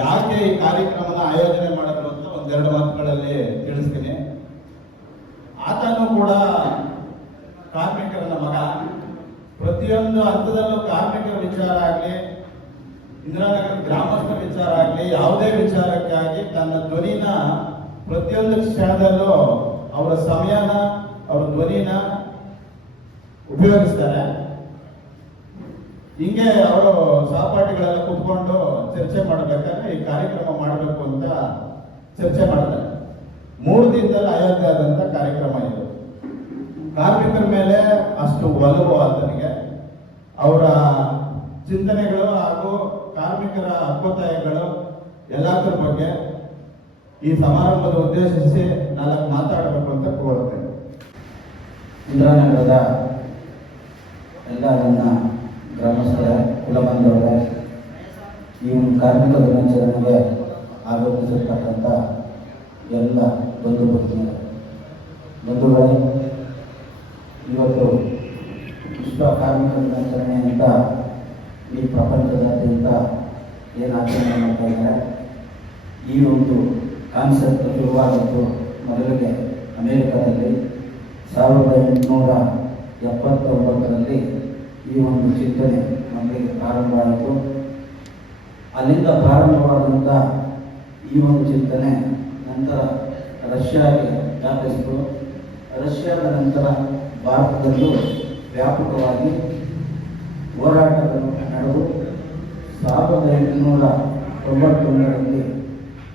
ಯಾಕೆ ಈ ಕಾರ್ಯಕ್ರಮನ ಆಯೋಜನೆ ಮಾಡಿದ್ರು ಅಂತ ಒಂದೆರಡು ಮಾತುಗಳಲ್ಲಿ ತಿಳಿಸ್ತೀನಿ. ಆತನು ಕೂಡ ಕಾರ್ಮಿಕರನ್ನ ಮಗ. ಪ್ರತಿಯೊಂದು ಹಂತದಲ್ಲೂ ಕಾರ್ಮಿಕರ ವಿಚಾರ ಆಗಲಿ, ಇಂದಿರಾನಗರ ಗ್ರಾಮಸ್ಥರ ವಿಚಾರ ಆಗಲಿ, ಯಾವುದೇ ವಿಚಾರಕ್ಕಾಗಿ ತನ್ನ ಧ್ವನಿನ ಪ್ರತಿಯೊಂದು ಕ್ಷಣದಲ್ಲೂ ಅವರ ಸಮಯನ, ಅವರ ಧ್ವನಿನ ಉಪಯೋಗಿಸ್ತಾರೆ. ಹಿಂಗೆ ಅವರು ಸಹಪಾಠಿಗಳೆಲ್ಲ ಕೂತ್ಕೊಂಡು ಚರ್ಚೆ ಮಾಡಬೇಕಾದ್ರೆ ಈ ಕಾರ್ಯಕ್ರಮ ಮಾಡಬೇಕು ಅಂತ ಚರ್ಚೆ ಮಾಡ್ತಾರೆ. 3 ದಿನದಲ್ಲಿ ಆಯೋಜನೆ ಆದಂಥ ಕಾರ್ಯಕ್ರಮ ಇದು. ಕಾರ್ಮಿಕರ ಮೇಲೆ ಅಷ್ಟು ಒಲವು ಆತನಿಗೆ, ಅವರ ಚಿಂತನೆಗಳು ಹಾಗೂ ಕಾರ್ಮಿಕರ ಹಕ್ಕೊತ್ತಾಯಗಳು ಎಲ್ಲದರ ಬಗ್ಗೆ ಈ ಸಮಾರಂಭದ ಉದ್ದೇಶಿಸಿ 4 ಮಾತಾಡಬೇಕು ಅಂತ ಕೋರುತ್ತೇನೆ. ಇಂದಿರಾನಗರದ ಎಲ್ಲ ನನ್ನ ಗ್ರಾಮಸ್ಥರ ಕುಲಬಂಧವರೇ, ಈ ಒಂದು ಕಾರ್ಮಿಕ ದಿನಾಚರಣೆಗೆ ಆಗಮಿಸಿರ್ತಕ್ಕಂಥ ಎಲ್ಲ ಬಂಧುಗಳೇ, ಇವತ್ತು ವಿಶ್ವ ಕಾರ್ಮಿಕ ದಿನಾಚರಣೆ ಅಂತ ಈ ಪ್ರಪಂಚದಾದ್ಯಂತ ಏನು ಆಚರಣೆ ಮಾಡ್ತಾ ಇದ್ದಾರೆ. ಈ ಒಂದು ಕಾನ್ಸೆಪ್ಟ್ ಶುರುವಾದದ್ದು ಮೊದಲಿಗೆ ಅಮೇರಿಕಾದಲ್ಲಿ 1879ರಲ್ಲಿ ಈ ಒಂದು ಚಿಂತನೆ ನಮಗೆ ಪ್ರಾರಂಭ ಆಯಿತು. ಅಲ್ಲಿಂದ ಪ್ರಾರಂಭವಾದಂಥ ಈ ಒಂದು ಚಿಂತನೆ ನಂತರ ರಷ್ಯಾಗೆ ವ್ಯಾಪಿಸಿತು. ರಷ್ಯಾದ ನಂತರ ಭಾರತದಲ್ಲೂ ವ್ಯಾಪಕವಾಗಿ ಹೋರಾಟಗಳು ನಡೆದು 1891ರಲ್ಲಿ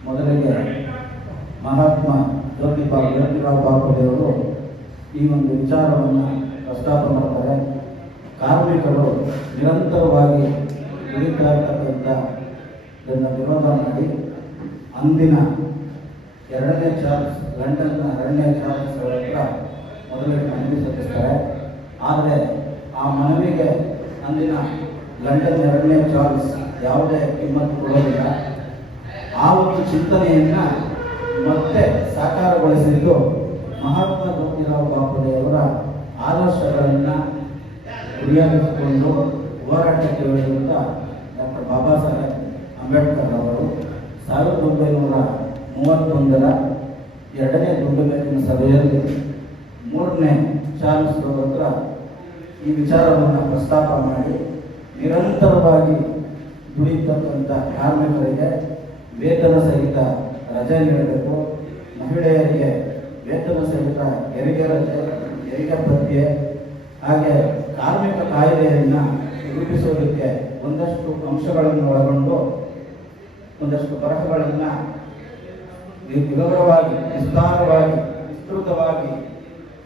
ಮೊದಲಿಗೆ ಮಹಾತ್ಮ ಜ್ಯೋತಿರಾವ್ ಬಾಪುಲೆಯವರು ಈ ಒಂದು ವಿಚಾರವನ್ನು ಪ್ರಸ್ತಾಪ ಮಾಡ್ತಾರೆ. ಕಾರ್ಮಿಕರು ನಿರಂತರವಾಗಿ ದುಡಿತಾ ಇರ್ತಕ್ಕಂಥ ಇದನ್ನು ವಿರೋಧ ಮಾಡಿ ಅಂದಿನ 2ನೇ ಚಾರ್ಲ್ಸ್, ಲಂಡನ್ನ 2ನೇ ಚಾರ್ಲ್ಸ್ ಅವರ ಹತ್ರ ಮೊದಲಿಗೆ ಮನವಿ ಸಲ್ಲಿಸ್ತಾರೆ. ಆದರೆ ಆ ಮನವಿಗೆ ಅಂದಿನ ಲಂಡನ್ 2ನೇ ಚಾರ್ಲ್ಸ್ ಯಾವುದೇ ಕಿಮ್ಮತ್ತು ಕೊಡೋದಿಲ್ಲ. ಆ ಒಂದು ಚಿಂತನೆಯನ್ನು ಮತ್ತೆ ಸಾಕಾರಗೊಳಿಸಿದ್ದು ಮಹಾತ್ಮ ಜ್ಯೋತಿರಾವ್ ಬಾಪುಲೆಯವರ ಆದರ್ಶಗಳನ್ನು ಗುರಿಯಾಗಿಸಿಕೊಂಡು ಹೋರಾಟಕ್ಕೆ ಇಳಿದಂಥ ಡಾಕ್ಟರ್ ಬಾಬಾ ಸಾಹೇಬ್ ಅಂಬೇಡ್ಕರ್ ಅವರು 1931ರ 2ನೇ ದುಂಡು ಮೇಲಿನ ಸಭೆಯಲ್ಲಿ 3ನೇ ಚಾರ್ಲ್ಸ್ ಅವರ ಹತ್ರ ಈ ವಿಚಾರವನ್ನು ಪ್ರಸ್ತಾಪ ಮಾಡಿ ನಿರಂತರವಾಗಿ ದುಡಿತಕ್ಕಂಥ ಕಾರ್ಮಿಕರಿಗೆ ವೇತನ ಸಹಿತ ರಜೆ ನೀಡಬೇಕು, ಮಹಿಳೆಯರಿಗೆ ವೇತನ ಸಹಿತ ಹೆರಿಗೆ ರಜೆ, ಹೆರಿಗೆ ಭತ್ಯೆ, ಹಾಗೆ ಕಾರ್ಮಿಕ ಕಾಯ್ದೆಯನ್ನು ರೂಪಿಸೋದಕ್ಕೆ ಒಂದಷ್ಟು ಅಂಶಗಳನ್ನು ಒಳಗೊಂಡು ಒಂದಷ್ಟು ಬರಹಗಳನ್ನು ವಿವರವಾಗಿ, ವಿಸ್ತಾರವಾಗಿ, ವಿಸ್ತೃತವಾಗಿ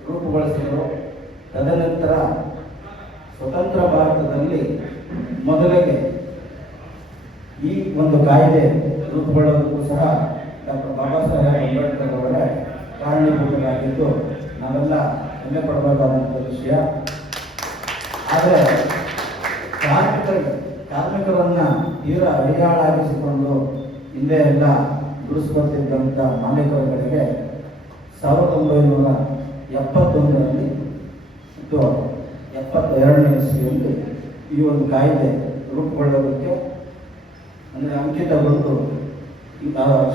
ರೂಪುಗೊಳಿಸಿದರು. ತದನಂತರ ಸ್ವತಂತ್ರ ಭಾರತದಲ್ಲಿ ಮೊದಲಿಗೆ ಈ ಒಂದು ಕಾಯ್ದೆ ರೂಪುಗೊಳ್ಳೋದಕ್ಕೂ ಸಹ ಡಾಕ್ಟರ್ ಬಾಬಾ ಸಾಹೇಬ್ ಅಂಬೇಡ್ಕರ್ ಅವರೇ ಕಾರಣೀಭೂತರಾಗಿದ್ದು ನಾವೆಲ್ಲ ಹೆಮ್ಮೆ ಪಡಬೇಕಾದಂಥ ವಿಷಯ. ಆದರೆ ಕಾರ್ಮಿಕರನ್ನು ತೀವ್ರ ಅಡಿಯಾಳಾಗಿಸಿಕೊಂಡು ಹಿಂದೆ ಎಲ್ಲ ದುಡಿಸ್ಕೊಳ್ತಿದ್ದಂಥ ಮಾಲೀಕರುಗಳಿಗೆ 1971ರಲ್ಲಿ ಮತ್ತು 72ನೇ ಇಸ್ವಿಯಲ್ಲಿ ಈ ಒಂದು ಕಾಯ್ದೆ ರೂಪುಗೊಳ್ಳೋದಕ್ಕೆ ಅಂದರೆ ಅಂಕಿತಗೊಂಡು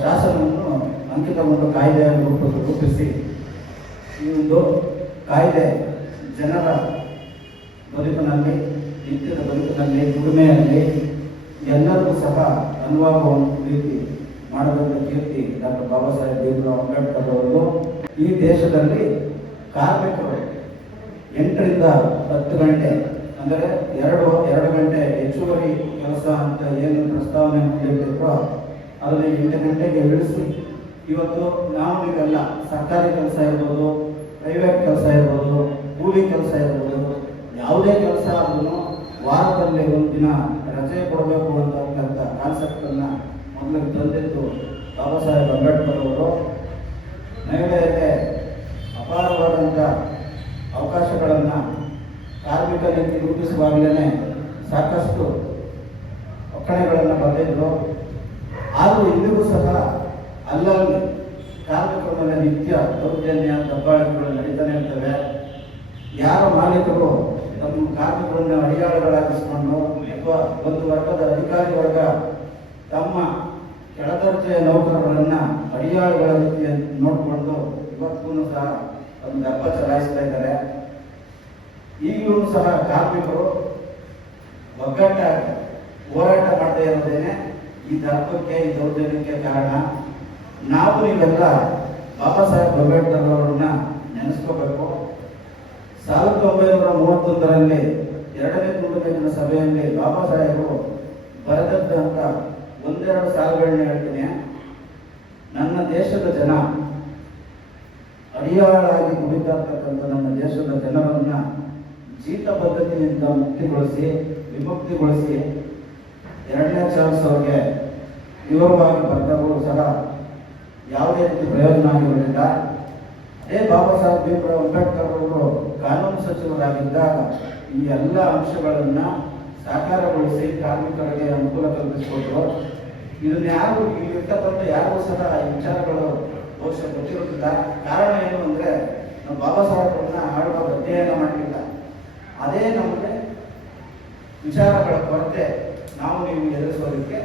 ಶಾಸನವನ್ನು ಅಂಕಿತಗೊಂಡು ಕಾಯ್ದೆಯನ್ನು ರೂಪಿಸಿ ಈ ಒಂದು ಕಾಯ್ದೆ ಜನರ ಬದುಕಿನಲ್ಲಿ, ನಿತ್ಯದ ಬದುಕಿನಲ್ಲಿ, ದುಡಿಮೆಯಲ್ಲಿ ಎಲ್ಲರಿಗೂ ಸಹ ಅನುವಾಗುವಂಥ ರೀತಿ ಮಾಡದಂಥ ಕೀರ್ತಿ ಡಾಕ್ಟರ್ ಬಾಬಾ ಸಾಹೇಬ್ ಭೀಮರಾವ್ ಅಂಬೇಡ್ಕರ್ ಅವರು. ಈ ದೇಶದಲ್ಲಿ ಕಾರ್ಮಿಕರು 8ರಿಂದ 10 ಗಂಟೆ ಅಂದರೆ 2 ಗಂಟೆ ಹೆಚ್ಚುವರಿ ಕೆಲಸ ಅಂತ ಏನು ಪ್ರಸ್ತಾವನೆ ಮಾಡಿರ್ಬೇಕೋ ಅದನ್ನು 8 ಗಂಟೆಗೆ ಇಳಿಸಿ ಇವತ್ತು ನಾವು ನೀವೆಲ್ಲ ಸರ್ಕಾರಿ ಕೆಲಸ ಇರ್ಬೋದು, ಪ್ರೈವೇಟ್ ಕೆಲಸ ಇರ್ಬೋದು, ಕೂಲಿ ಕೆಲಸ ಇರ್ಬೋದು, ಯಾವುದೇ ಕೆಲಸ ಆದ್ರೂ ವಾರದಲ್ಲಿ 1 ದಿನ ರಜೆ ಕೊಡಬೇಕು ಅಂತಕ್ಕಂಥ ಕಾನ್ಸೆಪ್ಟನ್ನು ಮೊದಲಿಗೆ ತಂದಿದ್ದು ಬಾಬಾ ಸಾಹೇಬ್ ಅಂಬೇಡ್ಕರ್ ಅವರು. ಮಹಿಳೆಯರಿಗೆ ಅಪಾರವಾದಂಥ ಅವಕಾಶಗಳನ್ನು ಕಾರ್ಮಿಕ ನೀತಿ ರೂಪಿಸುವಾಗಲೇ ಸಾಕಷ್ಟು ಒಕ್ಕಣೆಗಳನ್ನು ಬರೆದಿದ್ರು. ಆದರೂ ಇಂದಿಗೂ ಸಹ ಅಲ್ಲಲ್ಲಿ ಕಾರ್ಮಿಕರ ಮೇಲೆ ನಿತ್ಯ ದೌರ್ಜನ್ಯ, ದಬ್ಬಾಳಿಕೆಗಳು ನಡೀತಾನೆ ಇರ್ತವೆ. ಯಾರ ಮಾಲೀಕರು ತಮ್ಮ ಕಾರ್ಮಿಕರನ್ನು ಅಡಿಯಾಳುಗಳಾಗಿಸಿಕೊಂಡು ಅಥವಾ ಒಂದು ವರ್ಗದ ಅಧಿಕಾರಿ ವರ್ಗ ತಮ್ಮ ಕೆಳದರ್ಜೆಯ ನೌಕರರನ್ನ ಅಡಿಯಾಳುಗಳ ರೀತಿಯ ನೋಡಿಕೊಂಡು ಇವತ್ತೂ ಸಹ ಒಂದು ದರ್ಪ ಚಲಾಯಿಸ್ತಾ ಇದ್ದಾರೆ. ಈಗಲೂ ಸಹ ಕಾರ್ಮಿಕರು ಒಗ್ಗಟ್ಟಾಗಿ ಹೋರಾಟ ಮಾಡದೇ ಇರೋದೇನೆ ಈ ದರ್ಪಕ್ಕೆ, ಈ ದೌರ್ಜನ್ಯಕ್ಕೆ ಕಾರಣ. ನಾವು ನೀವೆಲ್ಲ ಬಾಬಾ ಸಾಹೇಬ್ ಅಂಬೇಡ್ಕರ್ ಅವರನ್ನ ನೆನೆಸ್ಕೋಬೇಕು. 1931ರಲ್ಲಿ 2ನೇ ತುಂಡು ಮೇಲಿನ ಸಭೆಯಲ್ಲಿ ಬಾಬಾ ಸಾಹೇಬರು ಬರೆದಂತ ಒಂದೆರಡು ಸಾಲುಗಳನ್ನ ಹೇಳ್ತೀನಿ. ನನ್ನ ದೇಶದ ಜನ, ಅಡಿಯಾಳಾಗಿ ದುಡಿತಾ ಇರ್ತಕ್ಕಂಥ ನನ್ನ ದೇಶದ ಜನರನ್ನ ಜೀತ ಪದ್ಧತಿಯಿಂದ ವಿಮುಕ್ತಿಗೊಳಿಸಿ 2ನೇ ಚಾನ್ಸ್ ಅವ್ರಿಗೆ ವಿವರವಾಗಿ ಬರೆದವರು ಸಹ ಯಾವುದೇ ರೀತಿ ಪ್ರಯೋಜನ ಆಗಿರಲಿಲ್ಲ. ಅದೇ ಬಾಬಾ ಸಾಹೇಬ್ ಭೀಮ್ರಾವ್ ಅಂಬೇಡ್ಕರ್ ಅವರು ಕಾನೂನು ಸಚಿವರಾಗಿದ್ದಾಗ ಈ ಎಲ್ಲ ಅಂಶಗಳನ್ನ ಸಾಕಾರಗೊಳಿಸಿ ಕಾರ್ಮಿಕರಿಗೆ ಅನುಕೂಲ ಕಲ್ಪಿಸಿಕೊಟ್ರು. ಇದನ್ನ ಯಾರು ಇಲ್ಲಿರ್ತಕ್ಕಂಥ ಯಾರಿಗೂ ಸಹ ಈ ವಿಚಾರಗಳು ಬಹುಶಃ ಗೊತ್ತಿರುತ್ತಿಲ್ಲ. ಕಾರಣ ಏನು ಅಂದ್ರೆ ನಾವು ಬಾಬಾ ಸಾಹೇಬ್ರನ್ನ ಆಳುವಾಗ ಅಧ್ಯಯನ ಮಾಡಲಿಲ್ಲ. ಅದೇ ನಮಗೆ ವಿಚಾರಗಳ ಕೊರತೆ ನಾವು ನೀವು ಎದುರಿಸೋದಕ್ಕೆ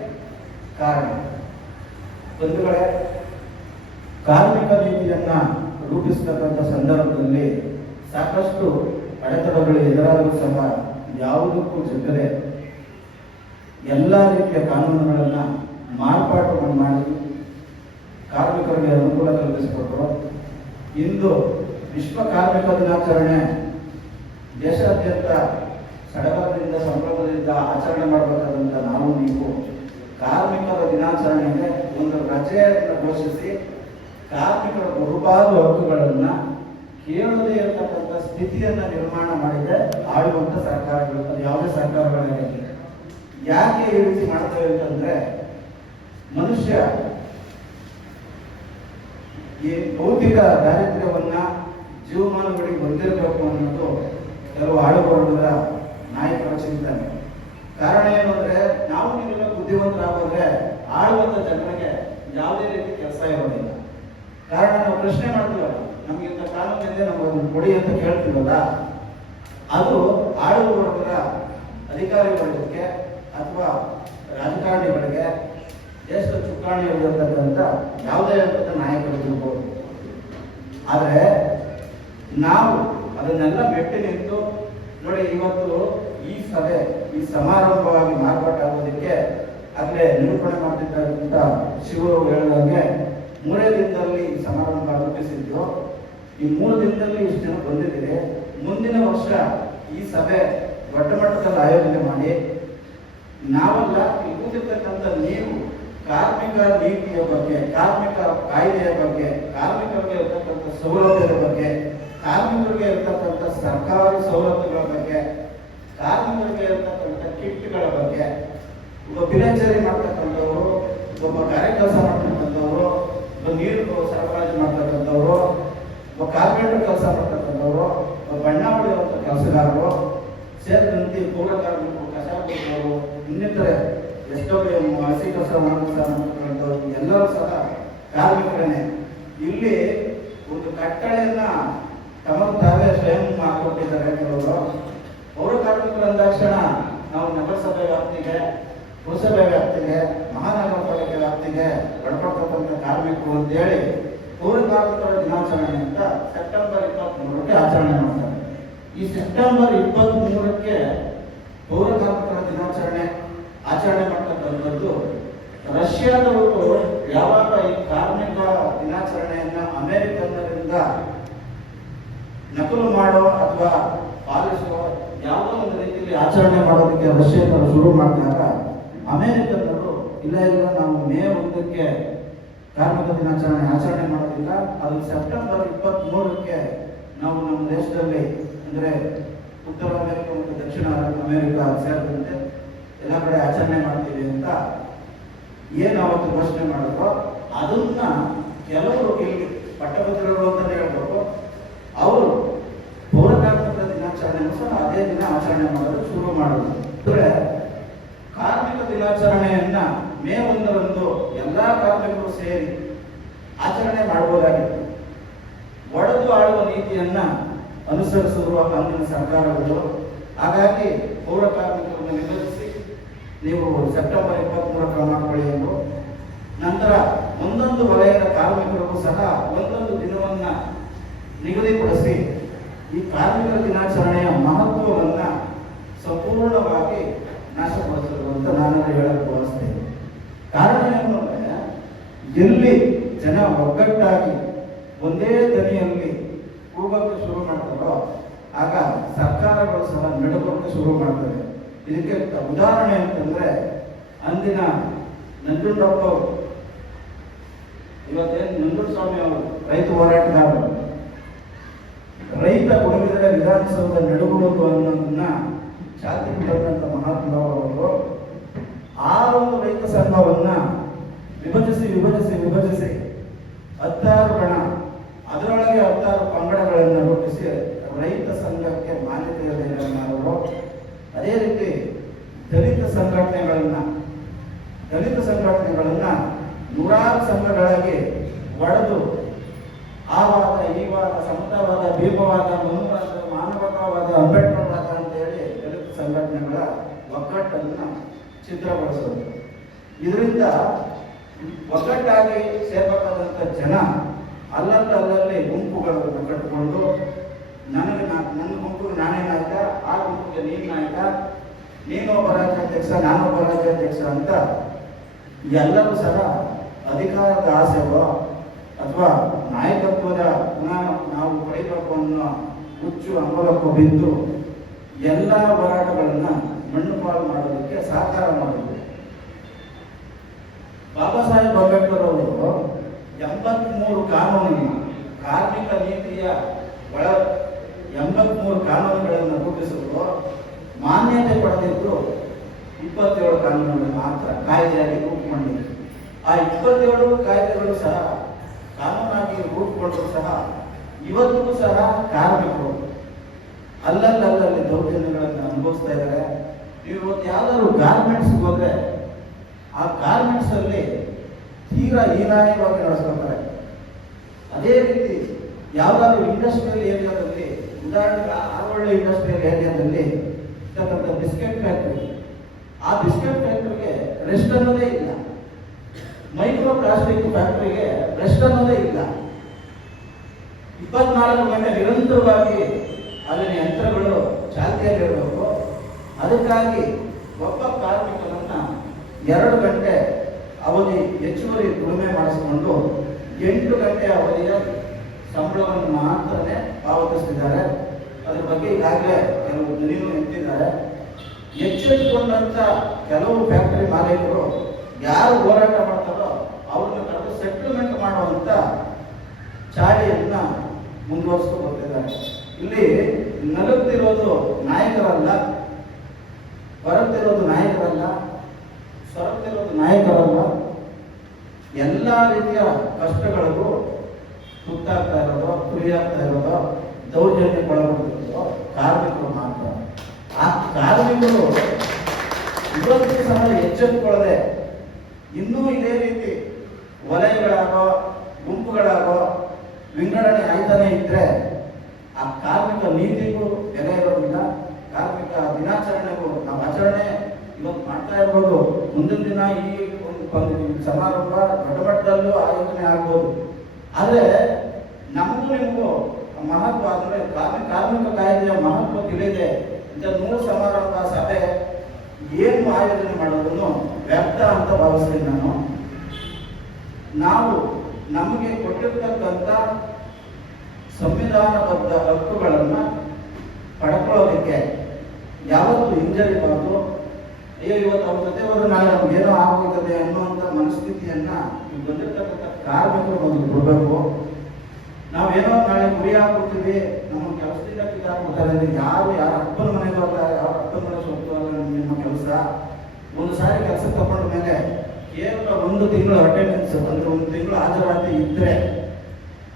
ಕಾರಣ. ಬಂಧುಗಳೇ, ಕಾರ್ಮಿಕ ನೀತಿಯನ್ನ ರೂಪಿಸತಕ್ಕಂಥ ಸಂದರ್ಭದಲ್ಲಿ ಸಾಕಷ್ಟು ಅಡೆತಡೆಗಳು ಎದುರಾದರೂ ಸಹ ಯಾವುದಕ್ಕೂ ಜಗ್ಗದೆ ಎಲ್ಲ ರೀತಿಯ ಕಾನೂನುಗಳನ್ನ ಮಾರ್ಪಾಟುಗಳನ್ನು ಮಾಡಿ ಕಾರ್ಮಿಕರಿಗೆ ಅನುಕೂಲ ಕಲ್ಪಿಸಿಕೊಟ್ಟರು. ಇಂದು ವಿಶ್ವ ಕಾರ್ಮಿಕ ದಿನಾಚರಣೆ ದೇಶಾದ್ಯಂತ ಸಡಗರದಿಂದ ಸಂಭ್ರಮದಿಂದ ಆಚರಣೆ ಮಾಡಬೇಕಾದಂಥ ನಾವು ನೀವು ಕಾರ್ಮಿಕರ ದಿನಾಚರಣೆಗೆ ಒಂದು ರಜೆಯನ್ನು ಘೋಷಿಸಿ ಕಾರ್ಮಿಕರ ಬಹುಪಾಲು ಹಕ್ಕುಗಳನ್ನ ಕೇಳದೇ ಇರತಕ್ಕಂಥ ಸ್ಥಿತಿಯನ್ನ ನಿರ್ಮಾಣ ಮಾಡಿದೆ ಆಳುವಂತ ಸರ್ಕಾರಗಳು. ಅದು ಯಾವುದೇ ಸರ್ಕಾರಗಳಾಗಲಿ. ಯಾಕೆ ಈ ರೀತಿ ಮಾಡ್ತೇವೆ ಅಂತಂದ್ರೆ, ಮನುಷ್ಯ ಈ ಭೌತಿಕ ದಾರಿದ್ರ್ಯವನ್ನ ಜೀವಮಾನಗಳಿಗೆ ಹೊಂದಿರಬೇಕು ಅನ್ನೋದು ಕೆಲವು ಆಳುವರ್ಗದ ನಾಯಕರ ಚಿಂತನೆ. ಕಾರಣ ಏನು ಅಂದ್ರೆ, ನಾವು ನೀವೆಲ್ಲ ಬುದ್ಧಿವಂತರಾಗೋದ್ರೆ ಆಳುವಂತ ಜನರಿಗೆ ಯಾವುದೇ ರೀತಿ ಕೆಲಸ ಇರೋದಿಲ್ಲ. ಕಾರಣ ನಾವು ಪ್ರಶ್ನೆ ಮಾಡ್ತೀವಲ್ಲ, ನಮ್ಗೆ ಇಂಥ ಕಾನೂನು ಇದೆ, ನಮಗೆ ಕೊಡಿ ಅಂತ ಕೇಳ್ತೀವಲ್ಲ, ಅದು ಆಳುವ ವರ್ಗದ ಅಧಿಕಾರಿಗಳಿಗೆ ಅಥವಾ ರಾಜಕಾರಣಿಗಳಿಗೆ, ದೇಶದ ಚುಕ್ಕಾಣಿಯಲ್ಲಿರ್ತಕ್ಕಂಥ ಯಾವುದೇ ಹಂತದ ನಾಯಕರು ಇರ್ಬೋದು. ಆದರೆ ನಾವು ಅದನ್ನೆಲ್ಲ ಮೆಟ್ಟಿ ನಿಂತು ನೋಡಿ, ಇವತ್ತು ಈ ಸಭೆ, ಈ ಸಮಾರಂಭವಾಗಿ ಮಾರ್ಪಾಟಾಗೋದಕ್ಕೆ ಆಗಲೇ ನಿರೂಪಣೆ ಮಾಡ್ತಿದ್ದಂಥ ಶಿವರು ಹೇಳಿದಂಗೆ 3 ದಿನದಲ್ಲಿ ಈ ಸಮಾರಂಭ ರೂಪಿಸಿದ್ದು. ಈ 3 ದಿನದಲ್ಲಿ ಇಷ್ಟು ಜನ ಬಂದಿದ್ದೀರಿ. ಮುಂದಿನ ವರ್ಷ ಈ ಸಭೆ ದೊಡ್ಡ ಮಟ್ಟದಲ್ಲಿ ಆಯೋಜನೆ ಮಾಡಿ ನಾವೆಲ್ಲ ಈ ಕೂತಿರ್ತಕ್ಕಂಥ ನೀವು ಕಾರ್ಮಿಕ ನೀತಿಯ ಬಗ್ಗೆ, ಕಾರ್ಮಿಕ ಕಾಯ್ದೆಯ ಬಗ್ಗೆ, ಕಾರ್ಮಿಕರಿಗೆ ಇರ್ತಕ್ಕಂಥ ಸೌಲಭ್ಯದ ಬಗ್ಗೆ, ಕಾರ್ಮಿಕರಿಗೆ ಇರ್ತಕ್ಕಂಥ ಸರ್ಕಾರಿ ಸವಲತ್ತುಗಳ ಬಗ್ಗೆ, ಕಾರ್ಮಿಕರಿಗೆ ಇರ್ತಕ್ಕಂಥ ಕಿಟ್ಗಳ ಬಗ್ಗೆ, ಒಬ್ಬ ದಿನಚರಿ ಮಾಡ್ತಕ್ಕಂಥವ್ರು, ಒಬ್ಬ ಕಾರ್ಯಕೆಲಸ ಮಾಡ್ತಕ್ಕಂಥವ್ರು, ಒಬ್ಬ ನೀರು ಸರಬರಾಜು ಮಾಡ್ತಕ್ಕಂಥವ್ರು, ಒಬ್ಬ ಕಾರ್ಪೆಂಟರ್ ಕೆಲಸ ಮಾಡ್ತಕ್ಕಂಥವ್ರು, ಒಬ್ಬ ಬಣ್ಣ ಹೊಡೆಯುವಂಥ ಕೆಲಸಗಾರರು ಸೇರಿದಂತೆ ಪೌರ ಕಾರ್ಮಿಕರು, ಕಸ ಕೊಡುವವರು, ಇನ್ನಿತರೆ ಎಷ್ಟೋ ಹಸಿ ಕೆಲಸ ಮಾಡ್ತಕ್ಕಂಥವ್ರು ಎಲ್ಲರೂ ಸಹ ಕಾರ್ಮಿಕರೇ. ಇಲ್ಲಿ ಒಂದು ಕಟ್ಟಳೆಯನ್ನ ತಮಗೆ ತಾವೇ ಸ್ವಯಂ ಮಾಡಿಕೊಟ್ಟಿದ್ದಾರೆ ಕೆಲವರು. ಪೌರ ಕಾರ್ಮಿಕರು ಅಂದಾಕ್ಷಣ ನಾವು ನಗರಸಭೆ ವ್ಯಾಪ್ತಿಗೆ, ಪುರಸಭೆ ವ್ಯಾಪ್ತಿಗೆ, ಮಹಾನಗರ ಪಾಲಿಕೆ ವ್ಯಾಪ್ತಿಗೆ ಒಳಪಡ್ತಕ್ಕಂಥ ಕಾರ್ಮಿಕರು ಅಂತೇಳಿ ಪೌರ ಕಾರ್ಮಿಕರ ದಿನಾಚರಣೆ ಅಂತ ಸೆಪ್ಟೆಂಬರ್ 23ಕ್ಕೆ ಆಚರಣೆ ಮಾಡ್ತಾರೆ. ಈ ಸೆಪ್ಟೆಂಬರ್ 23ಕ್ಕೆ ಪೌರ ಕಾರ್ಮಿಕರ ದಿನಾಚರಣೆ ಆಚರಣೆ ಮಾಡ್ತಕ್ಕಂಥದ್ದು ರಷ್ಯಾದವರು ಯಾವಾಗ ಈ ಕಾರ್ಮಿಕ ದಿನಾಚರಣೆಯನ್ನ ಅಮೆರಿಕನ್ನರಿಂದ ನಕಲು ಮಾಡೋ ಅಥವಾ ಪಾಲಿಸುವ ಯಾವುದೋ ಒಂದು ರೀತಿಯಲ್ಲಿ ಆಚರಣೆ ಮಾಡೋದಕ್ಕೆ ರಷ್ಯಾದವರು ಶುರು ಮಾಡಿದಾಗ ಅಮೆರಿಕನ್ನರು ಇಲ್ಲ ನಾವು ಮೇ 1ಕ್ಕೆ ಕಾರ್ಮಿಕ ದಿನಾಚರಣೆ ಆಚರಣೆ ಮಾಡೋದಿಲ್ಲ, ಅದು ಸೆಪ್ಟೆಂಬರ್ 23ಕ್ಕೆ ನಾವು ನಮ್ಮ ದೇಶದಲ್ಲಿ ಅಂದರೆ ಉತ್ತರ ಅಮೆರಿಕ ಮತ್ತು ದಕ್ಷಿಣ ಅಮೆರಿಕ ಸೇರಿದಂತೆ ಎಲ್ಲ ಕಡೆ ಆಚರಣೆ ಮಾಡ್ತೀವಿ ಅಂತ ಏನು ಅವತ್ತು ಘೋಷಣೆ ಮಾಡಿದ್ರು, ಅದನ್ನ ಕೆಲವರು ಇಲ್ಲಿ ಪಟ್ಟಭದ್ರರು ಅಂತಲೇ ಹೇಳ್ಬೇಕು, ಅವರು ಪೌರ ಕಾರ್ಮಿಕರ ದಿನಾಚರಣೆಯನ್ನು ಸಹ ಅದೇ ದಿನ ಆಚರಣೆ ಮಾಡೋದು ಶುರು ಮಾಡೋದು. ಅಂದ್ರೆ ಕಾರ್ಮಿಕ ದಿನಾಚರಣೆಯನ್ನ ಮೇ 1ರಂದು ಎಲ್ಲಾ ಕಾರ್ಮಿಕರು ಸೇರಿ ಆಚರಣೆ ಮಾಡಬಹುದಾಗಿತ್ತು. ಒಡೆದು ಆಳುವ ನೀತಿಯನ್ನ ಅನುಸರಿಸಿರುವ ಅಂದಿನ ಸರ್ಕಾರಗಳು. ಹಾಗಾಗಿ ಪೌರ ಕಾರ್ಮಿಕರನ್ನು ವಿಭಜಿಸಿ ನೀವು ಸೆಪ್ಟೆಂಬರ್ 23ಕ್ಕೆ ಮಾಡ್ಕೊಳ್ಳಿ ಎಂದು ನಂತರ ಒಂದೊಂದು ವಲಯದ ಕಾರ್ಮಿಕರಿಗೂ ಸಹ ಒಂದೊಂದು ದಿನವನ್ನ ನಿಗದಿಪಡಿಸಿ ಈ ಕಾರ್ಮಿಕರ ದಿನಾಚರಣೆಯ ಮಹತ್ವವನ್ನ ಸಂಪೂರ್ಣವಾಗಿ ನಾಶಪಡಿಸಲು ಅಂತ ನಾನು ಹೇಳಕ್ಕೆ ಬಯಸ್ತೇನೆ. ಕಾರಣ ಏನು ಅಂದರೆ, ಎಲ್ಲಿ ಜನ ಒಗ್ಗಟ್ಟಾಗಿ ಒಂದೇ ದನಿಯಲ್ಲಿ ಕೂಗೋಕ್ಕೆ ಶುರು ಮಾಡ್ತಾರೋ ಆಗ ಸರ್ಕಾರಗಳು ಸಹ ನಡುಗೋಕ್ಕೆ ಶುರು ಮಾಡ್ತವೆ. ಇದಕ್ಕೆ ಉದಾಹರಣೆ ಅಂತಂದ್ರೆ, ಅಂದಿನ ನಂಜುಂಡಪ್ಪ ಅವರು, ಇವತ್ತೇನು ನಂಜುಂಡಸ್ವಾಮಿ ಅವರು ರೈತ ಹೋರಾಟಗಾರರು, ರೈತ ಕುಣಿದರೆ ವಿಧಾನಸೌಧ ನಡುಗುವುದು ಅನ್ನೋದನ್ನ ಚಾಲ್ತಿಗೆ ತಂದಂತ ಮಹಾತ್ಮ ಅವರು ಆ ಒಂದು ರೈತ ಸಂಘವನ್ನ ವಿಭಜಿಸಿ 16 ಗಣ, ಅದರೊಳಗೆ 16 ಪಂಗಡಗಳನ್ನು ರೂಪಿಸಿ ರೈತ ಸಂಘಕ್ಕೆ ಮಾನ್ಯತೆಯನ್ನು ಮಾಡಿದ್ರು. ಅದೇ ರೀತಿ ದಲಿತ ಸಂಘಟನೆಗಳನ್ನ ನೂರಾರು ಸಂಘಗಳಾಗಿ ಒಡೆದು ಆ ವಾದ, ಈ ವಾದ, ಸಮತಾವಾದ, ಭೀಮವಾದ, ಮನುವಾದ, ಮಾನವತಾವಾದ, ಅಂಬೇಡ್ಕರ್ವಾದ ಅಂತ ಹೇಳಿ ದಲಿತ ಸಂಘಟನೆಗಳ ಒಗ್ಗಟ್ಟನ್ನು ಚಿತ್ರಗೊಳಿಸೋದು. ಇದರಿಂದ ಒಗ್ಗಟ್ಟಾಗಿ ಸೇರ್ಬೇಕಾದಂಥ ಜನ ಅಲ್ಲಲ್ಲಿ ಗುಂಪುಗಳನ್ನು ಕಟ್ಟಿಕೊಂಡು ನನ್ನ ಗುಂಪಿಗೆ ನಾನೇ ನಾಯಕ, ಆ ಗುಂಪಿಗೆ ನೀನು ನಾಯಕ, ನೀನೊಬ್ಬ ರಾಜ್ಯಾಧ್ಯಕ್ಷ, ನಾನೊಬ್ಬ ರಾಜ್ಯಾಧ್ಯಕ್ಷ ಅಂತ ಎಲ್ಲರೂ ಸಹ ಅಧಿಕಾರದ ಆಸೆಗೋ ಅಥವಾ ನಾಯಕತ್ವದ ನಾವು ಪಡೆಯಬೇಕು ಅನ್ನೋ ಹುಚ್ಚು ಅಂಬಲಕ್ಕೂ ಬಿದ್ದು ಎಲ್ಲ ಹೋರಾಟಗಳನ್ನ ಮಣ್ಣುಪಾಲು ಮಾಡೋದಕ್ಕೆ ಸಹಕಾರ ಮಾಡಿದ್ರು. ಬಾಬಾ ಸಾಹೇಬ್ ಅಂಬೇಡ್ಕರ್ ಅವರು 83 ಕಾನೂನಿನ ಕಾರ್ಮಿಕ ನೀತಿಯ 83 ಕಾನೂನುಗಳನ್ನು ರೂಪಿಸಲು ಮಾನ್ಯತೆ ಪಡೆದಿದ್ದು 27 ಕಾನೂನುಗಳು ಮಾತ್ರ ಕಾಯ್ದೆಯಾಗಿ ರೂಪುಗೊಂಡಿತ್ತು. ಆ 27 ಕಾಯ್ದೆಗಳು ಸಹ ಕಾನೂನಾಗಿ ರೂಪುಗೊಂಡರೂ ಸಹ ಇವತ್ತಿಗೂ ಸಹ ಕಾರ್ಮಿಕರು ಅಲ್ಲಲ್ಲಿ ದೌರ್ಜನ್ಯಗಳನ್ನು ಅನುಭವಿಸ್ತಾ ಇದ್ದಾರೆ. ನೀವು ಇವತ್ತು ಯಾವ್ದಾದ್ರು ಗಾರ್ಮೆಂಟ್ಸ್ಗೆ ಹೋದ್ರೆ ಆ ಗಾರ್ಮೆಂಟ್ಸ್ ಅಲ್ಲಿ ತೀರಾ ಹೀನಾಯವಾಗಿ ನಡೆಸ್ಕೊತಾರೆ. ಅದೇ ರೀತಿ ಯಾವ್ದಾದ್ರು ಇಂಡಸ್ಟ್ರಿಯಲ್ ಏರಿಯಾದಲ್ಲಿ, ಉದಾಹರಣೆಗೆ ಆರೋಳ್ಳಿ ಇಂಡಸ್ಟ್ರಿಯಲ್ ಏರಿಯಾದಲ್ಲಿ ಇರ್ತಕ್ಕಂಥ ಬಿಸ್ಕೆಟ್ ಫ್ಯಾಕ್ಟ್ರಿ, ಆ ಬಿಸ್ಕೆಟ್ ಫ್ಯಾಕ್ಟ್ರಿಗೆ ರೆಸ್ಟ್ ಅನ್ನೋದೇ ಇಲ್ಲ. ಮೈಕ್ರೋ ಪ್ಲಾಸ್ಟಿಕ್ ಫ್ಯಾಕ್ಟ್ರಿಗೆ ರೆಸ್ಟ್ ಅನ್ನೋದೇ ಇಲ್ಲ. 24 ಗಂಟೆ ನಿರಂತರವಾಗಿ ಅಲ್ಲಿನ ಯಂತ್ರಗಳು ಚಾಲ್ತಿಯಲ್ಲಿರಬೇಕು. ಅದಕ್ಕಾಗಿ ಒಬ್ಬ ಕಾರ್ಮಿಕನನ್ನ 2 ಗಂಟೆ ಅವಧಿ ಹೆಚ್ಚುವರಿ ದುಡಿಮೆ ಮಾಡಿಸಿಕೊಂಡು 8 ಗಂಟೆ ಅವಧಿಯ ಸಂಬಳವನ್ನು ಮಾತ್ರನೇ ಪಾವತಿಸ್ತಿದ್ದಾರೆ. ಅದ್ರ ಬಗ್ಗೆ ಈಗಾಗಲೇ ಕೆಲವು ಧ್ವನಿಯೂ ಎತ್ತಿದ್ದಾರೆ. ಎಚ್ಚೆತ್ತುಕೊಂಡಂತ ಕೆಲವು ಫ್ಯಾಕ್ಟರಿ ಮಾಲೀಕರು ಯಾರು ಹೋರಾಟ ಮಾಡ್ತಾರೋ ಅವ್ರನ್ನ ಕರೆದು ಸೆಟಲ್ಮೆಂಟ್ ಮಾಡುವಂತ ಚಾಳಿಯನ್ನ ಮುಂದುವರಿಸ್ಕೊಂಡು ಬರ್ತಿದ್ದಾರೆ. ಇಲ್ಲಿ ನಲುಗ್ತಿರೋದು ನಾಯಕರಲ್ಲ, ಬರುತ್ತಿರೋದು ನಾಯಕರಲ್ಲ, ಸೊರಗ್ತಿರೋದು ನಾಯಕರಲ್ಲ. ಎಲ್ಲ ರೀತಿಯ ಕಷ್ಟಗಳಿಗೂ ತುತ್ತಾಗ್ತಾ ಇರೋದು, ತುಳಿಯಾಗ್ತಾ ಇರೋದು, ದೌರ್ಜನ್ಯಕ್ಕೊಳಪಡ್ತಿರೋದು ಕಾರ್ಮಿಕರು ಮಾತ್ರ. ಆ ಕಾರ್ಮಿಕರು ಇವತ್ತು ಸಹ ಎಚ್ಚೆತ್ತುಕೊಳ್ಳದೆ ಇನ್ನೂ ಇದೇ ರೀತಿ ವಲಯಗಳಾಗೋ ಗುಂಪುಗಳಾಗೋ ವಿಂಗಡಣೆ ಆಯ್ತಾನೆ ಇದ್ರೆ ಆ ಕಾರ್ಮಿಕ ನೀತಿಗೂ ಬೆಲೆ ಇರೋದಿಲ್ಲ. ಕಾರ್ಮಿಕ ದಿನಾಚರಣೆಗೂ ನಾವು ಆಚರಣೆ ಇವತ್ತು ಮಾಡ್ತಾ ಇರ್ಬೋದು, ಮುಂದಿನ ದಿನ ಈ ಒಂದು ಸಮಾರಂಭ ದೊಡ್ಡ ಮಟ್ಟದಲ್ಲೂ ಆಯೋಜನೆ ಆಗ್ಬೋದು. ಆದರೆ ನಮಗೂ ನಿಮಗೂ ಮಹತ್ವ ಅಂದರೆ ಕಾರ್ಮಿಕ ಕಾಯ್ದೆಯ ಮಹತ್ವ ತಿಳಿದೆ. ಇಂಥ 100 ಸಮಾರಂಭ ಸಭೆ ಏನು ಆಯೋಜನೆ ಮಾಡೋದನ್ನು ವ್ಯರ್ಥ ಅಂತ ಭಾವಿಸ್ತೀನಿ ನಾವು ನಮಗೆ ಕೊಟ್ಟಿರ್ತಕ್ಕಂಥ ಸಂವಿಧಾನಬದ್ಧ ಹಕ್ಕುಗಳನ್ನು ಪಡ್ಕೊಳ್ಳೋದಕ್ಕೆ ಯಾವತ್ತೂ ಹಿಂಜರಿಬಾರ್ದು. ಅಯ್ಯೋ ಇವತ್ತು ಅವ್ರ ಜೊತೆ ಹೋದ್ರೆ ನಾಳೆ ನಮ್ಗೆ ಏನೋ ಆಗೋಗ್ತದೆ ಅನ್ನುವಂಥ ಮನಸ್ಥಿತಿಯನ್ನ ಬಂದಿರ್ತಕ್ಕಂಥ ಕಾರ್ಮಿಕರು ಮೊದಲು ಕೊಡಬೇಕು. ನಾವೇನೋ ನಾಳೆ ಗುರಿ ಹಾಕ್ಬಿಡ್ತೀವಿ, ನಮ್ಮ ಕೆಲಸದಿಂದ ಕಿತ್ತಾಕ್ಬಿಡ್ತಾರೆ. ಯಾರ ಅಪ್ಪನ ಮನೆಗೆ ಹೋಗ್ತಾರೆ, ಅವ್ರ ಅಪ್ಪನ ಮನೆ ಸೊತ್ತು ನಿಮ್ಮ ಕೆಲಸ. ಒಂದು ಸಾರಿ ಕೆಲಸ ತಗೊಂಡ ಮೇಲೆ ಕೇವಲ 1 ತಿಂಗಳು ಅಟೆಂಡೆನ್ಸ್ ಅಂದ್ರೆ 1 ತಿಂಗಳು ಹಾಜರಾತಿ ಇದ್ರೆ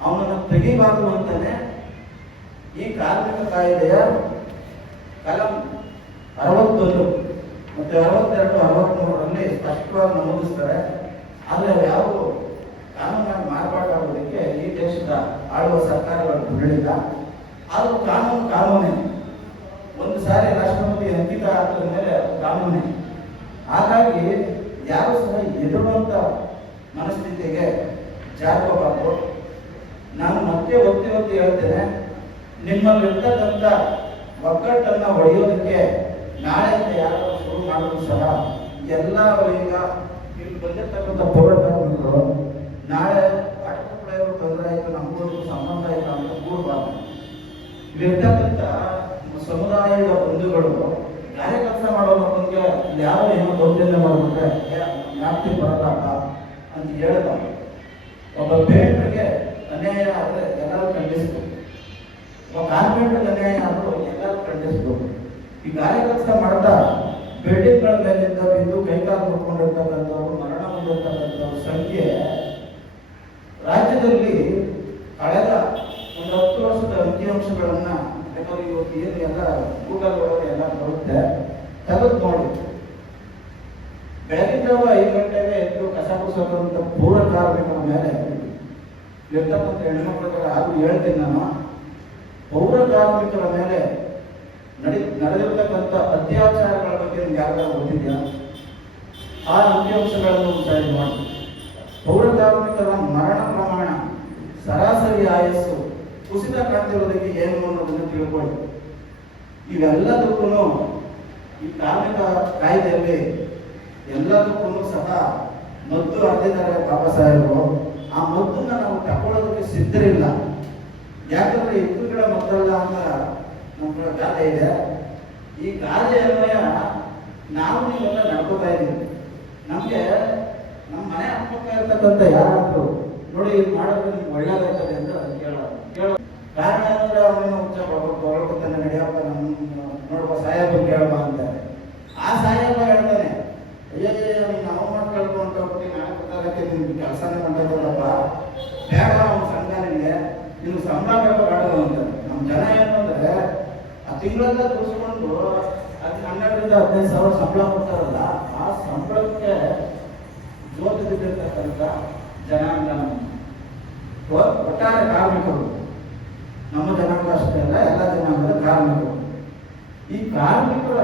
ಅವನನ್ನು ತೆಗಿಬಾರ್ದು ಅಂತಾನೆ ಈ ಕಾರ್ಮಿಕ ಕಾಯ್ದೆಯ ಕಲಂ 61 ಮತ್ತೆ 62, 63ರಲ್ಲಿ ಸ್ಪಷ್ಟವಾಗಿ ನಮೂದಿಸ್ತಾರೆ. ಆದರೆ ಯಾವ ಕಾನೂನಾಗಿ ಮಾರ್ಪಾಟಾಗೋದಕ್ಕೆ ಈ ದೇಶದ ಆಳುವ ಸರ್ಕಾರಗಳು ಬಿಡಲಿಲ್ಲ. ಅದು ಕಾನೂನೇ. ಒಂದು ಸಾರಿ ರಾಷ್ಟ್ರಪತಿ ಅಂಕಿತ ಹಾಕಿದ ಮೇಲೆ ಕಾನೂನೇ. ಹಾಗಾಗಿ ಯಾರು ಸಹ ಎದುರುವಂತ ಮನಸ್ಥಿತಿಗೆ ಜಾರಬಾರದು. ನಾನು ಮತ್ತೆ ಒತ್ತಿ ಒತ್ತಿ ಹೇಳ್ತೇನೆ, ನಿಮ್ಮಲ್ಲಿರ್ತಕ್ಕಂಥ ಒಗ್ಗಟ್ಟನ್ನು ಹೊಡೆಯೋದಕ್ಕೆ ನಾಳೆಯಿಂದ ಯಾರು ಶುರು ಮಾಡಿದ್ರು ಸಹ ಎಲ್ಲ ಈಗ ಇಲ್ಲಿ ಬಂದಿರ್ತಕ್ಕಂಥ ಪೌರಕಾರ್ಮಿಕರು ನಾಳೆ ಪಾಠಕರು ತೊಂದರೆ ಆಯಿತು, ನಮಗೂ ಸಂಬಂಧ ಆಯಿತು ಅಂತ ಕೂಡಬಾರ್ದು. ಇಲ್ಲಿರ್ತಕ್ಕಂಥ ಸಮುದಾಯದ ಬಂಧುಗಳು ಯಾರೇ ಕೆಲಸ ಮಾಡೋದು ನಮಗೆ ಯಾರೋ ಏನೋ ದೌರ್ಜನ್ಯ ಮಾಡಿಬಿಟ್ರೆ ನಾಲ್ಕು ಬರಲ್ಲ ಅಂತ ಹೇಳ್ಬಾರ್ದು. ಒಬ್ಬ ಪೇಂಟ್ರಿಗೆ ಅನ್ಯಾಯ ಆದರೆ ಎಲ್ಲರೂ ಖಂಡಿಸ್ಬೇಕು, ಒಬ್ಬ ಕಾರ್ಪೆಂಟ್ರಿಗೆ ಅನ್ಯಾಯ ಆದರೂ ಎಲ್ಲರೂ ಖಂಡಿಸ್ಬೇಕು. ಈ ಗಾಳಿ ಕೆಲಸ ಮಾಡ್ತಾ ಬಿಲ್ಡಿಂಗ್ಗಳ ಮೇಲಿಂದ ಬಿದ್ದು ಕೈಕಾಲು ಮುಟ್ಕೊಂಡಿರ್ತಕ್ಕಂಥವ್ರು, ಮರಣ ಹೊಂದಿರ್ತಕ್ಕಂಥವ್ರ ಸಂಖ್ಯೆ ರಾಜ್ಯದಲ್ಲಿ ಕಳೆದ ಒಂದು 10 ವರ್ಷದ ಅಂಕಿಅಂಶಗಳನ್ನ ಬೇಕಾದ್ರೆ ಇವತ್ತು ಏನು ಎಲ್ಲ ಗೂಗಲ್ ಒಳಗೆ ಎಲ್ಲ ಬರುತ್ತೆ, ತೆಗೆದು ನೋಡಿ. ಬೆಳಗಿನ ಜಾವ 5 ಗಂಟೆಗೆ ಎದ್ದು ಕಸ ಗುಡಿಸೋದಂತ ಪೌರ ಕಾರ್ಮಿಕರ ಮೇಲೆ ಇರ್ತಕ್ಕಂಥ ಹೆಣ್ಮಕ್ಳಿಗೆ ಅದು ಹೇಳ್ತೀನಿ ನಾನು, ಪೌರ ಕಾರ್ಮಿಕರ ಮೇಲೆ ನಡೆದಿರ್ತಕ್ಕಂಥ ಅತ್ಯಾಚಾರಗಳ ಬಗ್ಗೆ ನಿಮ್ಗೆ ಯಾರು ಗೊತ್ತಿದೆಯಾ? ಆ ಅಂಕಿಅಂಶಗಳನ್ನು ಸರಿ ಮಾಡಿ. ಪೌರ ಕಾರ್ಮಿಕರ ಮರಣ ಪ್ರಮಾಣ, ಸರಾಸರಿ ಆಯಸ್ಸು ಕುಸಿತ ಕಾಣ್ತಿರೋದಕ್ಕೆ ಏನು ಅನ್ನೋದನ್ನು ತಿಳ್ಕೊಳ್ಳಿ. ಇವೆಲ್ಲದಕ್ಕೂ ಈ ಕಾರ್ಮಿಕ ಕಾಯ್ದೆಯಲ್ಲಿ ಎಲ್ಲದಕ್ಕೂ ಸಹ ಮದ್ದು ಹಾಕಿದ್ದಾರೆ ಬಾಬಾ ಸಾಹೇಬರು. ಆ ಮದ್ದನ್ನ ನಾವು ತಗೊಳ್ಳೋದಕ್ಕೆ ಸಿದ್ಧರಿಲ್ಲ. ಯಾಕಂದ್ರೆ ಇದ್ದು ಗಿಡ ಮದ್ದಲ್ಲ ಅಂತ ನಮ್ಮ ಗಾದೆ ಇದೆ. ಈ ಗಾದೆ ಅನ್ವಯ ನಾವು ನೀವೆಲ್ಲ ನಡ್ಕೋತಾ ಇದ್ದೀವಿ. ನಮಗೆ ನಮ್ಮ ಮನೆ ಅಕ್ಕಪಕ್ಕ ಇರ್ತಕ್ಕಂಥ ಯಾರಾದ್ರೂ ನೋಡಿ ಇದು ಮಾಡೋದು ನಿಮ್ಗೆ ಒಳ್ಳೇದಾಗ್ತದೆ ಅಂತ ಕೇಳೋದು. ಕಾರಣ ಏನಂದ್ರೆ ಅವನನ್ನು ಹುಚ್ಚ ಹೊರಡ್ಕೊತಾನೆ, ನಡೆಯಪ್ಪ ನಮ್ಮ ನೋಡುವ ಸಾಹೇಬರು ಕೇಳಬ ಅಂತಾರೆ. ಆ ಸಾಹೇಬ ಹೇಳ್ತಾನೆ, ಅಯ್ಯಯ್ಯ ನೀನು ಅವಮಾನ ಕೇಳ್ಕೊಂತ ಹೋಗ್ತೀನಿ, ನಾಳೆ ಗೊತ್ತಾಗತ್ತೆ ನಿಮ್ಗೆ ಕೆಲಸನೇ ಮಾಡ್ತದಲ್ಲಪ್ಪ, ಬೇಡ ಅವನ ಸಂಘ ನಿನಗೆ, ನೀನು ಸಂಬಳ ಬೇಡ ಬೇಡ ಅಂತಾರೆ. ನಮ್ಮ ಜನ ಏನು ಅಂದ್ರೆ ಆ ತಿಂಗಳೆಲ್ಲ ಕೂರಿಸ್ಕೊಂಡು 12ರಿಂದ 15 ಸಾವಿರ ಸಂಬಳ ಕೊಡ್ತಾರಲ್ಲ, ಆ ಸಂಬಳಕ್ಕೆ ಜೋತು ಬಿದ್ದಿರ್ತಕ್ಕಂಥ ಜನಾಂಗ ಒಟ್ಟಾರೆ ಕಾರ್ಮಿಕರು. ನಮ್ಮ ಜನಾಂಗ ಅಷ್ಟೇ ಅಲ್ಲ, ಎಲ್ಲ ಜನಾಂಗದ ಕಾರ್ಮಿಕರು. ಈ ಕಾರ್ಮಿಕರ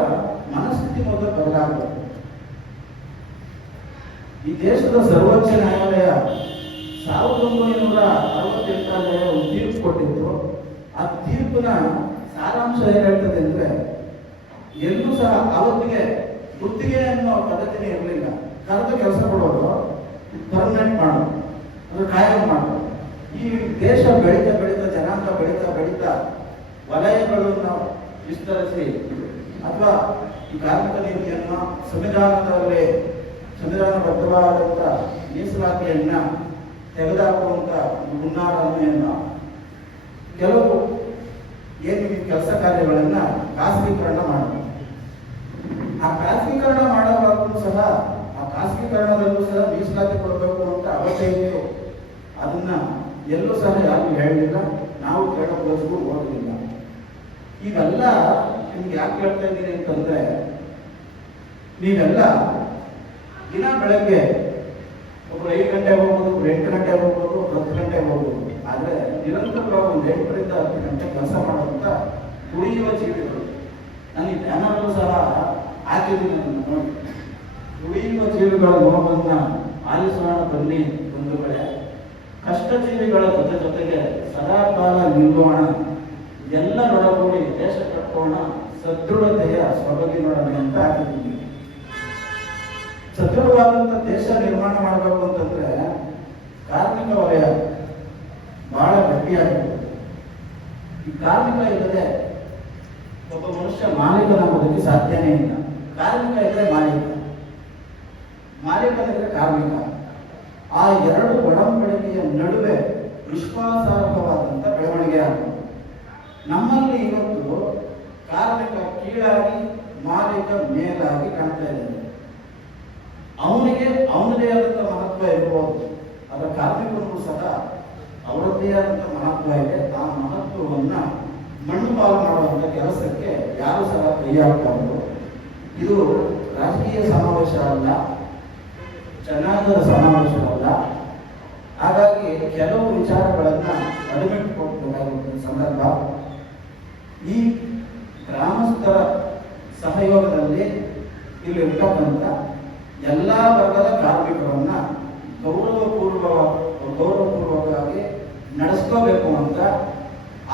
ಮನಸ್ಥಿತಿ ಮೊದಲು ಬದಲಾಗಬೇಕು. ಈ ದೇಶದ ಸರ್ವೋಚ್ಚ ನ್ಯಾಯಾಲಯ 1968ರಲ್ಲಿ ಒಂದು ತೀರ್ಪು ಕೊಟ್ಟಿತ್ತು. ಆ ತೀರ್ಪಿನ ಸಾರಾಂಶ ಏನ್ ಹೇಳ್ತದೆ ಅಂದ್ರೆ, ಎಲ್ಲೂ ಸಹ ಅವತ್ತಿಗೆ ಗುತ್ತಿಗೆ ಅನ್ನೋ ಪದ್ಧತಿನೇ ಇರಲಿಲ್ಲ. ಕರೆದು ಕೆಲಸ ಕೊಡೋದು, ಪರ್ಮನೆಂಟ್ ಮಾಡೋದು, ಅದು ಕಾಯಂ ಮಾಡೋದು. ಈ ದೇಶ ಬೆಳೀತಾ ಬೆಳೀತಾ, ಜನಾಂಗ ಬೆಳೀತಾ ಬೆಳೀತಾ, ವಲಯಗಳನ್ನು ವಿಸ್ತರಿಸಿ ಅಥವಾ ಈ ಕಾರ್ಮಿಕ ನೀತಿಯನ್ನು ಸಂವಿಧಾನದಲ್ಲಿ ಸಂವಿಧಾನಬದ್ಧವಾದಂಥ ಮೀಸಲಾತಿಯನ್ನ ತೆಗೆದುಹಾಕುವಂಥ ಹುನ್ನಾರವನ್ನು ಕೆಲವು ಏನು ಈ ಕೆಲಸ ಕಾರ್ಯಗಳನ್ನ ಖಾಸಗೀಕರಣ ಮಾಡೋದು. ಆ ಖಾಸಗೀಕರಣ ಮಾಡೋವಾಗೂ ಸಹ ಆ ಖಾಸಗೀಕರಣದಲ್ಲೂ ಸಹ ಮೀಸಲಾತಿ ಕೊಡಬೇಕು ಅಂತ ಅವಶ್ಯ ಇತ್ತು. ಅದನ್ನ ಎಲ್ಲೂ ಸಹ ಯಾರು ಹೇಳಲಿಲ್ಲ, ನಾವು ಕೇಳೋದಕ್ಕೂ ಹೋಗಲಿಲ್ಲ. ಇವೆಲ್ಲ ನಿಮ್ಗೆ ಯಾಕೆ ಹೇಳ್ತಾ ಇದ್ದೀನಿ ಅಂತಂದ್ರೆ, ನೀವೆಲ್ಲ ದಿನ ಬೆಳಗ್ಗೆ ಒಬ್ರು 5 ಗಂಟೆಗೆ ಹೋಗ್ಬೋದು, ಒಬ್ರು 8 ಗಂಟೆಗೆ ಹೋಗ್ಬೋದು, 10 ಗಂಟೆಗೆ ಹೋಗ್ಬೋದು. ಆದರೆ ನಿರಂತರವಾಗಿ ಒಂದು 8ರಿಂದ 10 ಗಂಟೆ ಕೆಲಸ ಮಾಡೋದಂತ ದುಡಿಯುವ ಜೀವಿಗಳು. ನಾನು ಈ ಬ್ಯಾನರ್ಗಳು ಸಹ ಹಾಕಿದ್ದೀನಿ. ನೋಡಿ, ದುಡಿಯುವ ಜೀವಿಗಳ ನೋವನ್ನು ಆಲಿಸೋಣ ಬನ್ನಿ ಒಂದು ಕಡೆ, ಕಷ್ಟಜೀವಿಗಳ ಜೊತೆಗೆ ಸದಾಕಾಲ ನಿಲ್ಲೋಣ, ಎಲ್ಲ ನೊಡಗೂಡಿ ದೇಶ ಕಟ್ಟೋಣ, ಸದೃಢತೆಯ ಸೊಬಗಿನೊಡನೆ ಅಂತ ಹಾಕಿದ್ದೀನಿ. ಸದೃಢವಾದಂಥ ದೇಶ ನಿರ್ಮಾಣ ಮಾಡಬೇಕು ಅಂತಂದ್ರೆ ಕಾರ್ಮಿಕ ವಲಯ ಬಹಳ ಗಟ್ಟಿಯಾಗಿದೆ. ಈ ಕಾರ್ಮಿಕ ಇಲ್ಲದೆ ಒಬ್ಬ ಮನುಷ್ಯ ಮಾಲೀಕನಾಗೋದಕ್ಕೆ ಸಾಧ್ಯನೇ ಇಲ್ಲ. ಕಾರ್ಮಿಕ ಇದ್ರೆ ಮಾಲೀಕನಿದ್ರೆ ಕಾರ್ಮಿಕ. ಆ ಎರಡು ಒಡಂಬಡಿಕೆಯ ನಡುವೆ ವಿಶ್ವಾಸಾರ್ಹವಾದಂಥ ಬೆಳವಣಿಗೆ ಆಗುತ್ತೆ. ನಮ್ಮಲ್ಲಿ ಇವತ್ತು ಕಾರ್ಮಿಕ ಕೀಳಾಗಿ, ಮಾಲೀಕ ಮೇಲಾಗಿ ಕಾಣ್ತಾ ಇದ್ದಾರೆ. ಅವನಿಗೆ ಅವನದೇ ಆದಂಥ ಮಹತ್ವ ಇರಬಹುದು, ಅದರ ಕಾರ್ಮಿಕರಿಗೂ ಸಹ ಅವರದ್ದೇ ಆದಂಥ ಮಹತ್ವ ಇದೆ. ಆ ಮಹತ್ವವನ್ನ ಮಣ್ಣು ಪಾಲು ಮಾಡುವಂಥ ಕೆಲಸಕ್ಕೆ ಯಾರು ಸಹ ಕೈ ಹಾಕಬಾರದು. ಇದು ರಾಜಕೀಯ ಸಮಾವೇಶ ಅಲ್ಲ, ಜನಾಂಗದ ಸಮಾವೇಶ ಅಲ್ಲ. ಹಾಗಾಗಿ ಕೆಲವು ವಿಚಾರಗಳನ್ನ ಅಡಿಮೆಟ್ಟುಕೊಳ್ಬೇಕಾಗಿರುವ ಸಂದರ್ಭ. ಈ ಗ್ರಾಮಸ್ಥರ ಸಹಯೋಗದಲ್ಲಿ ಇಲ್ಲಿರ್ತಕ್ಕಂಥ ಎಲ್ಲ ವರ್ಗದ ಕಾರ್ಮಿಕರನ್ನ ಗೌರವಪೂರ್ವಕವಾಗಿ ನಡೆಸ್ಕೋಬೇಕು ಅಂತ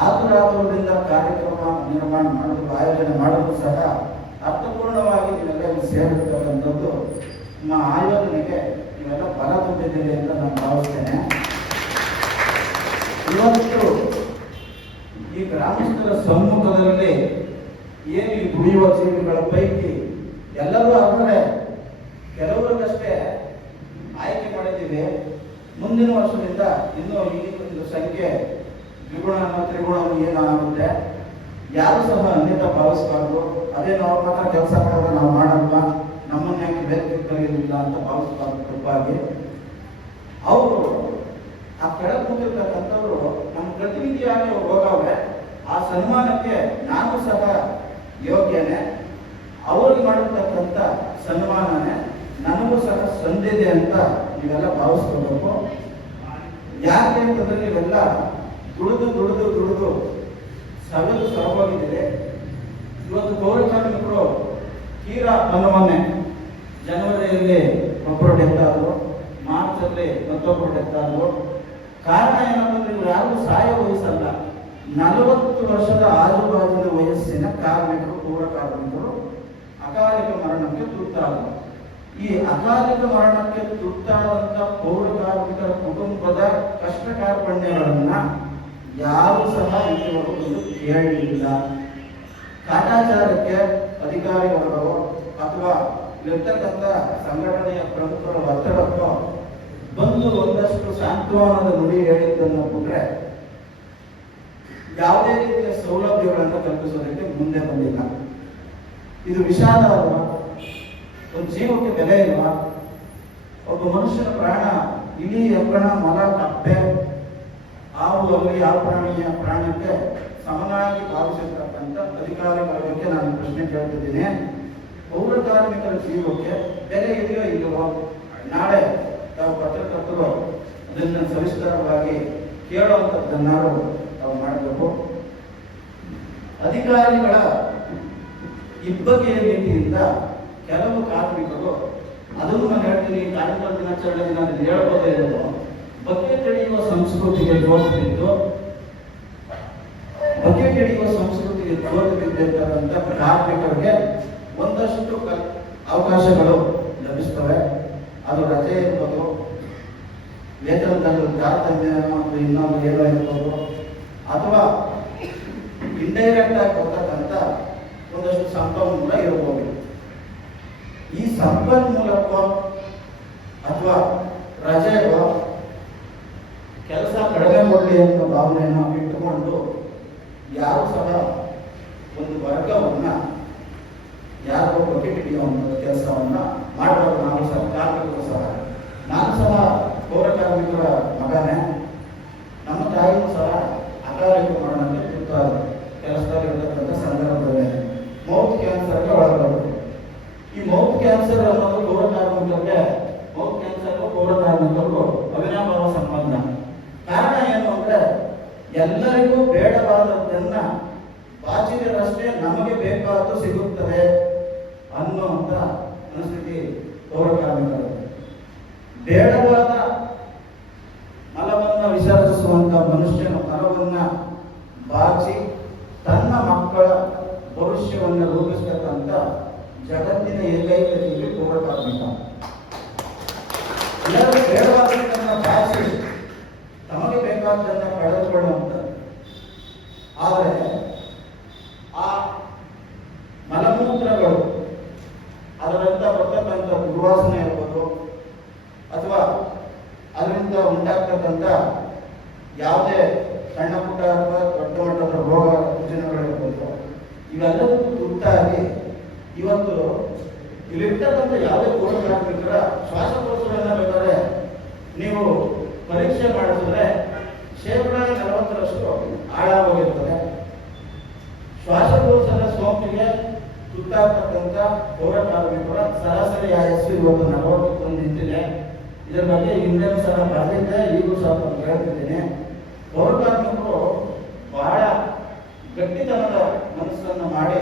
ಆತುರಾತುರದಿಂದ ಕಾರ್ಯಕ್ರಮ ನಿರ್ಮಾಣ ಮಾಡೋದು ಆಯೋಜನೆ ಮಾಡೋದು ಸಹ ಅರ್ಥಪೂರ್ಣವಾಗಿ ನೀವೆಲ್ಲ ಇಲ್ಲಿ ಸೇರಿರ್ತಕ್ಕಂಥದ್ದು ನಿಮ್ಮ ಆಯೋಜನೆಗೆ ನೀವೆಲ್ಲ ಬಲ ತುಂಬಿದ್ದೀರಿ ಅಂತ ನಾನು ಭಾವಿಸ್ತೇನೆ. ಇವತ್ತು ಈ ಗ್ರಾಮಸ್ಥರ ಸಮ್ಮುಖದಲ್ಲಿ ಏನು ಈ ದುಡಿಯುವ ಜೀವಿಗಳ ಪೈಕಿ ಎಲ್ಲರೂ ಅಂದರೆ ಕೆಲವರಿಗಷ್ಟೇ ಆಯ್ಕೆ ಮಾಡಿದ್ದೀವಿ. ಮುಂದಿನ ವರ್ಷದಿಂದ ಇನ್ನೂ ಈ ಒಂದು ಸಂಖ್ಯೆ ದ್ವಿಗುಣ ತ್ರಿಗುಣ ಏನಾಗುತ್ತೆ ಯಾರು ಸಹ ಅನ್ಯತಾ ಭಾವಿಸಬಾರ್ದು. ಅದೇನು ಅವ್ರ ಮಾತ್ರ ಕೆಲಸ ಮಾಡಿದ್ರೆ ನಾವು ಮಾಡಲ್ವಾ, ನಮ್ಮನ್ನ ಯಾಕೆ ಬೇರೆ ಕಲಿಯಲಿಲ್ಲ ಅಂತ ಭಾವಿಸಬಾರ್ದು. ತಪ್ಪಾಗಿ ಅವರು ಆ ಕೆಳಗೆ ಕೂತಿರ್ತಕ್ಕಂಥವ್ರು ನಮ್ಮ ಪ್ರತಿನಿಧಿಯಾಗಿ ಅವ್ರು ಹೋಗವ್ರೆ. ಆ ಸನ್ಮಾನಕ್ಕೆ ನಾನು ಸಹ ಯೋಗ್ಯನೇ, ಅವ್ರಿಗೆ ಮಾಡಿರ್ತಕ್ಕಂಥ ಸನ್ಮಾನನೇ ನನಗೂ ಸಹ ಸಂದಿದೆ ಅಂತ ನೀವೆಲ್ಲ ಭಾವಿಸ್ಕೋಬೇಕು. ಯಾಕೆ ಅಂತಂದ್ರೆ ನೀವೆಲ್ಲ ದುಡಿದು ಸವೆದು ಸರಬೋಗಿದ್ದೀರಿ. ಇವತ್ತು ಪೌರ ಕಾರ್ಮಿಕರು ತೀರಾ ಮೊನ್ನೆ ಜನವರಿಯಲ್ಲಿ ಒಬ್ಬರು ಡೆತ್ ಆದರು, ಮಾರ್ಚಲ್ಲಿ ಮತ್ತೊಬ್ಬರು ಡೆತ್ ಆದರು. ಕಾರಣ ಏನಂತಂದ್ರೆ ಇವರು ಯಾರು ಸಹಾಯ ವಹಿಸಲ್ಲ. 40 ವರ್ಷದ ಆಜುಬಾಜಿನ ವಯಸ್ಸಿನ ಕಾರ್ಮಿಕರು, ಪೌರ ಕಾರ್ಮಿಕರು ಅಕಾಲಿಕ ಮರಣಕ್ಕೆ ತುತ್ತಾದರು. ಈ ಅಕಾಲಿಕ ಮರಣಕ್ಕೆ ತುತ್ತಾದಂಥ ಪೌರ ಕಾರ್ಮಿಕರ ಕುಟುಂಬದ ಕಷ್ಟ ಕಾರ್ಪಣ್ಯಗಳನ್ನ ಯಾರು ಸಹ ಇಲ್ಲಿವರೆಗೂ ಕೇಳಲಿಲ್ಲ. ಕಾಟಾಚಾರಕ್ಕೆ ಅಧಿಕಾರಿಗಳು ಅಥವಾ ಇರ್ತಕ್ಕಂಥ ಸಂಘಟನೆಯ ಪ್ರಮುಖರ ಒತ್ತಡಕ್ಕೋ ಬಂದು ಒಂದಷ್ಟು ಸಾಂತ್ವನದ ನುಡಿ ಹೇಳಿದ್ದನ್ನು ಬಿಟ್ರೆ ಯಾವುದೇ ರೀತಿಯ ಸೌಲಭ್ಯಗಳನ್ನು ಕಲ್ಪಿಸೋದಕ್ಕೆ ಮುಂದೆ ಬಂದಿಲ್ಲ. ಇದು ವಿಷಾದ ಅಲ್ವಾ? ಒಂದು ಜೀವಕ್ಕೆ ಬೆಲೆ ಇಲ್ವಾ? ಒಬ್ಬ ಮನುಷ್ಯನ ಪ್ರಾಣ, ಇಲಿ, ಹೆಗ್ಗಣ, ಮೊಲ, ಕಪ್ಪೆ, ಹಾವು ಅಲ್ಲಿ ಯಾವ ಪ್ರಾಣಕ್ಕೆ ಸಮನಾಗಿ ಭಾವಿಸಿರ್ತಕ್ಕಂಥ ಅಧಿಕಾರಿಗಳ ಬಗ್ಗೆ ನಾನು ಪ್ರಶ್ನೆ ಕೇಳ್ತಿದ್ದೀನಿ. ಪೌರ ಕಾರ್ಮಿಕರ ಜೀವಕ್ಕೆ ಬೆಲೆ ಇದೆಯೋ ಇಲ್ಲವೋ? ನಾಳೆ ತಾವು ಪತ್ರಕರ್ತರು ಅದನ್ನು ಸವಿಸ್ತರವಾಗಿ ಕೇಳುವಂಥದ್ದನ್ನಾರು ತಾವು ಮಾಡಬೇಕು. ಅಧಿಕಾರಿಗಳ ಇಬ್ಬಗೆಯ ನೀತಿಯಿಂದ ಕೆಲವು ಕಾರ್ಮಿಕರು, ಅದನ್ನು ನಾನು ಹೇಳ್ತೀನಿ, ಕಾರ್ಮಿಕರ ದಿನಾಚರಣೆ ದಿನ ಹೇಳ್ಬೋದೇ ಇರೋದು, ಬಕೆಟ್ ಹಿಡಿಯುವ ಸಂಸ್ಕೃತಿಗೆ ಜೋತು ಬಿದ್ದಿರ್ತಕ್ಕಂಥ ಕಾರ್ಮಿಕರಿಗೆ ಒಂದಷ್ಟು ಅವಕಾಶಗಳು ಲಭಿಸ್ತವೆ. ಅದು ರಜೆ ಇರ್ಬೋದು, ವೇತನದಲ್ಲಿ ತಾರತಮ್ಯ ಮತ್ತು ಇನ್ನೊಂದು ಏನೋ ಇರ್ಬೋದು, ಅಥವಾ ಇಂಡೈರೆಕ್ಟ್ ಆಗಿ ಬರ್ತಕ್ಕಂಥ ಒಂದಷ್ಟು ಸಂಪನ್ಮೂಲ ಇರಬಹುದು. ಈ ಸಂಪನ್ಮೂಲಕ್ಕೋ ಅಥವಾ ರಜೆಗೋ ಕೆಲಸ ಕಡಿಮೆ ಮಾಡಲಿ ಅಂತ ಭಾವನೆಯನ್ನು ಇಟ್ಟುಕೊಂಡು ಯಾರು ಸಹ ಒಂದು ವರ್ಗವನ್ನ ಯಾರಿಗೋ ಬಕೆಟ್ ಹಿಡಿಯುವಂಥ ಕೆಲಸವನ್ನ ಮಾಡಬಾರ್ದು. ನಾವು ಸಹ ಕಾರ್ಮಿಕರು ಸಹ, ನಾನು ಸಹ ಪೌರ ಕಾರ್ಮಿಕರ ಮಗನೇ. ನಮ್ಮ ತಾಯಿಯೂ ಸಹ ಅಕಾಲಿಕ ಮರಣಕ್ಕೆ ತುತ್ತಾದ ಕೆಲಸದಲ್ಲಿ ಇರತಕ್ಕಂಥ ಸಂದರ್ಭದಲ್ಲಿ ಮೌತ್ ಕ್ಯಾನ್ಸರ್ಗೆ ಒಳಗಾದರು. ಈ ಮೌತ್ ಕ್ಯಾನ್ಸರ್ ಅನ್ನೋದು ಪೌರ ಕಾರ್ಮಿಕರಿಗೂ ಅವಿನಾಭಾವ ಸಂಬಂಧ. ಕಾರಣ ಏನು ಅಂದ್ರೆ ಎಲ್ಲರಿಗೂ ಬೇಡವಾದದ್ದನ್ನ ಬಾಚಿದರಷ್ಟೇ ನಮಗೆ ಬೇಕಾದ್ದು ಸಿಗುತ್ತದೆ ಅನ್ನುವಂಥ ಮನಸ್ಥಿತಿ ಪೌರ ಕಾರ್ಮಿಕರು. ಬೇಡವಾದ ಮಲವನ್ನ ವಿಸರ್ಜಿಸುವಂತ ಮನುಷ್ಯನ ಮಲವನ್ನ ಬಾಚಿ ತನ್ನ ಮಕ್ಕಳ ಭವಿಷ್ಯವನ್ನು ರೂಪಿಸತಕ್ಕಂಥ ಜಗತ್ತಿನ ಏಕೈಕ ಜೀವಿ ಪೌರ ಕಾರ್ಮಿಕ. ಎಲ್ಲರೂ ಬೇಡವಾದದ್ದನ್ನು ಬಾಚಿ ತಮಗೆ ಬೇಕಾದ್ದನ್ನ ಪಡೆದುಕೊಳ್ಳುವಂತ, ಆದರೆ ಆ ಮಲಮೂತ್ರಗಳು ಅದರಿಂದ ಬರ್ತಕ್ಕಂಥ ದುರ್ವಾಸನೆ ಇರ್ಬೋದು, ಅಥವಾ ಅದರಿಂದ ಉಂಟಾಗ್ತಕ್ಕಂಥ ಯಾವುದೇ ಸಣ್ಣ ಪುಟ್ಟ ಅಥವಾ ದೊಡ್ಡ ಮಟ್ಟದ ರೋಗ ರುಜಿನಗಳಿರ್ಬೋದು, ಇವೆಲ್ಲದಕ್ಕೂ ತುತ್ತಾಗಿ ಇವತ್ತು ಇಲ್ಲಿರ್ತಕ್ಕಂಥ ಯಾವುದೇ ಪೌರ ಕಾರ್ಮಿಕರ ಶ್ವಾಸಕೋಶಗಳನ್ನ ಬೇಕಾದ್ರೆ ನೀವು ಪರೀಕ್ಷೆ ಮಾಡಿಸಿದ್ರೆ 40% ಹಾಳಾಗೋಗಿರ್ತದೆ. ಶ್ವಾಸಕೋಶದ ಸೋಂಕಿಗೆ ತುತ್ತಾಗ್ತಕ್ಕಂಥ ಪೌರ ಕಾರ್ಮಿಕರ ಸರಾಸರಿ ಆಯಸ್ಸು ಇವತ್ತು 41 ನಿಂತಿದೆ. ಇದರ ಬಗ್ಗೆ ಹಿಂದೆ ಸಹ ಬರೆದಿದ್ದೆ, ಈಗೂ ಸಹ ಹೇಳ್ತಿದ್ದೀನಿ. ಪೌರ ಕಾರ್ಮಿಕರು ಬಹಳ ಗಟ್ಟಿತನದ ಮನಸ್ಸನ್ನು ಮಾಡಿ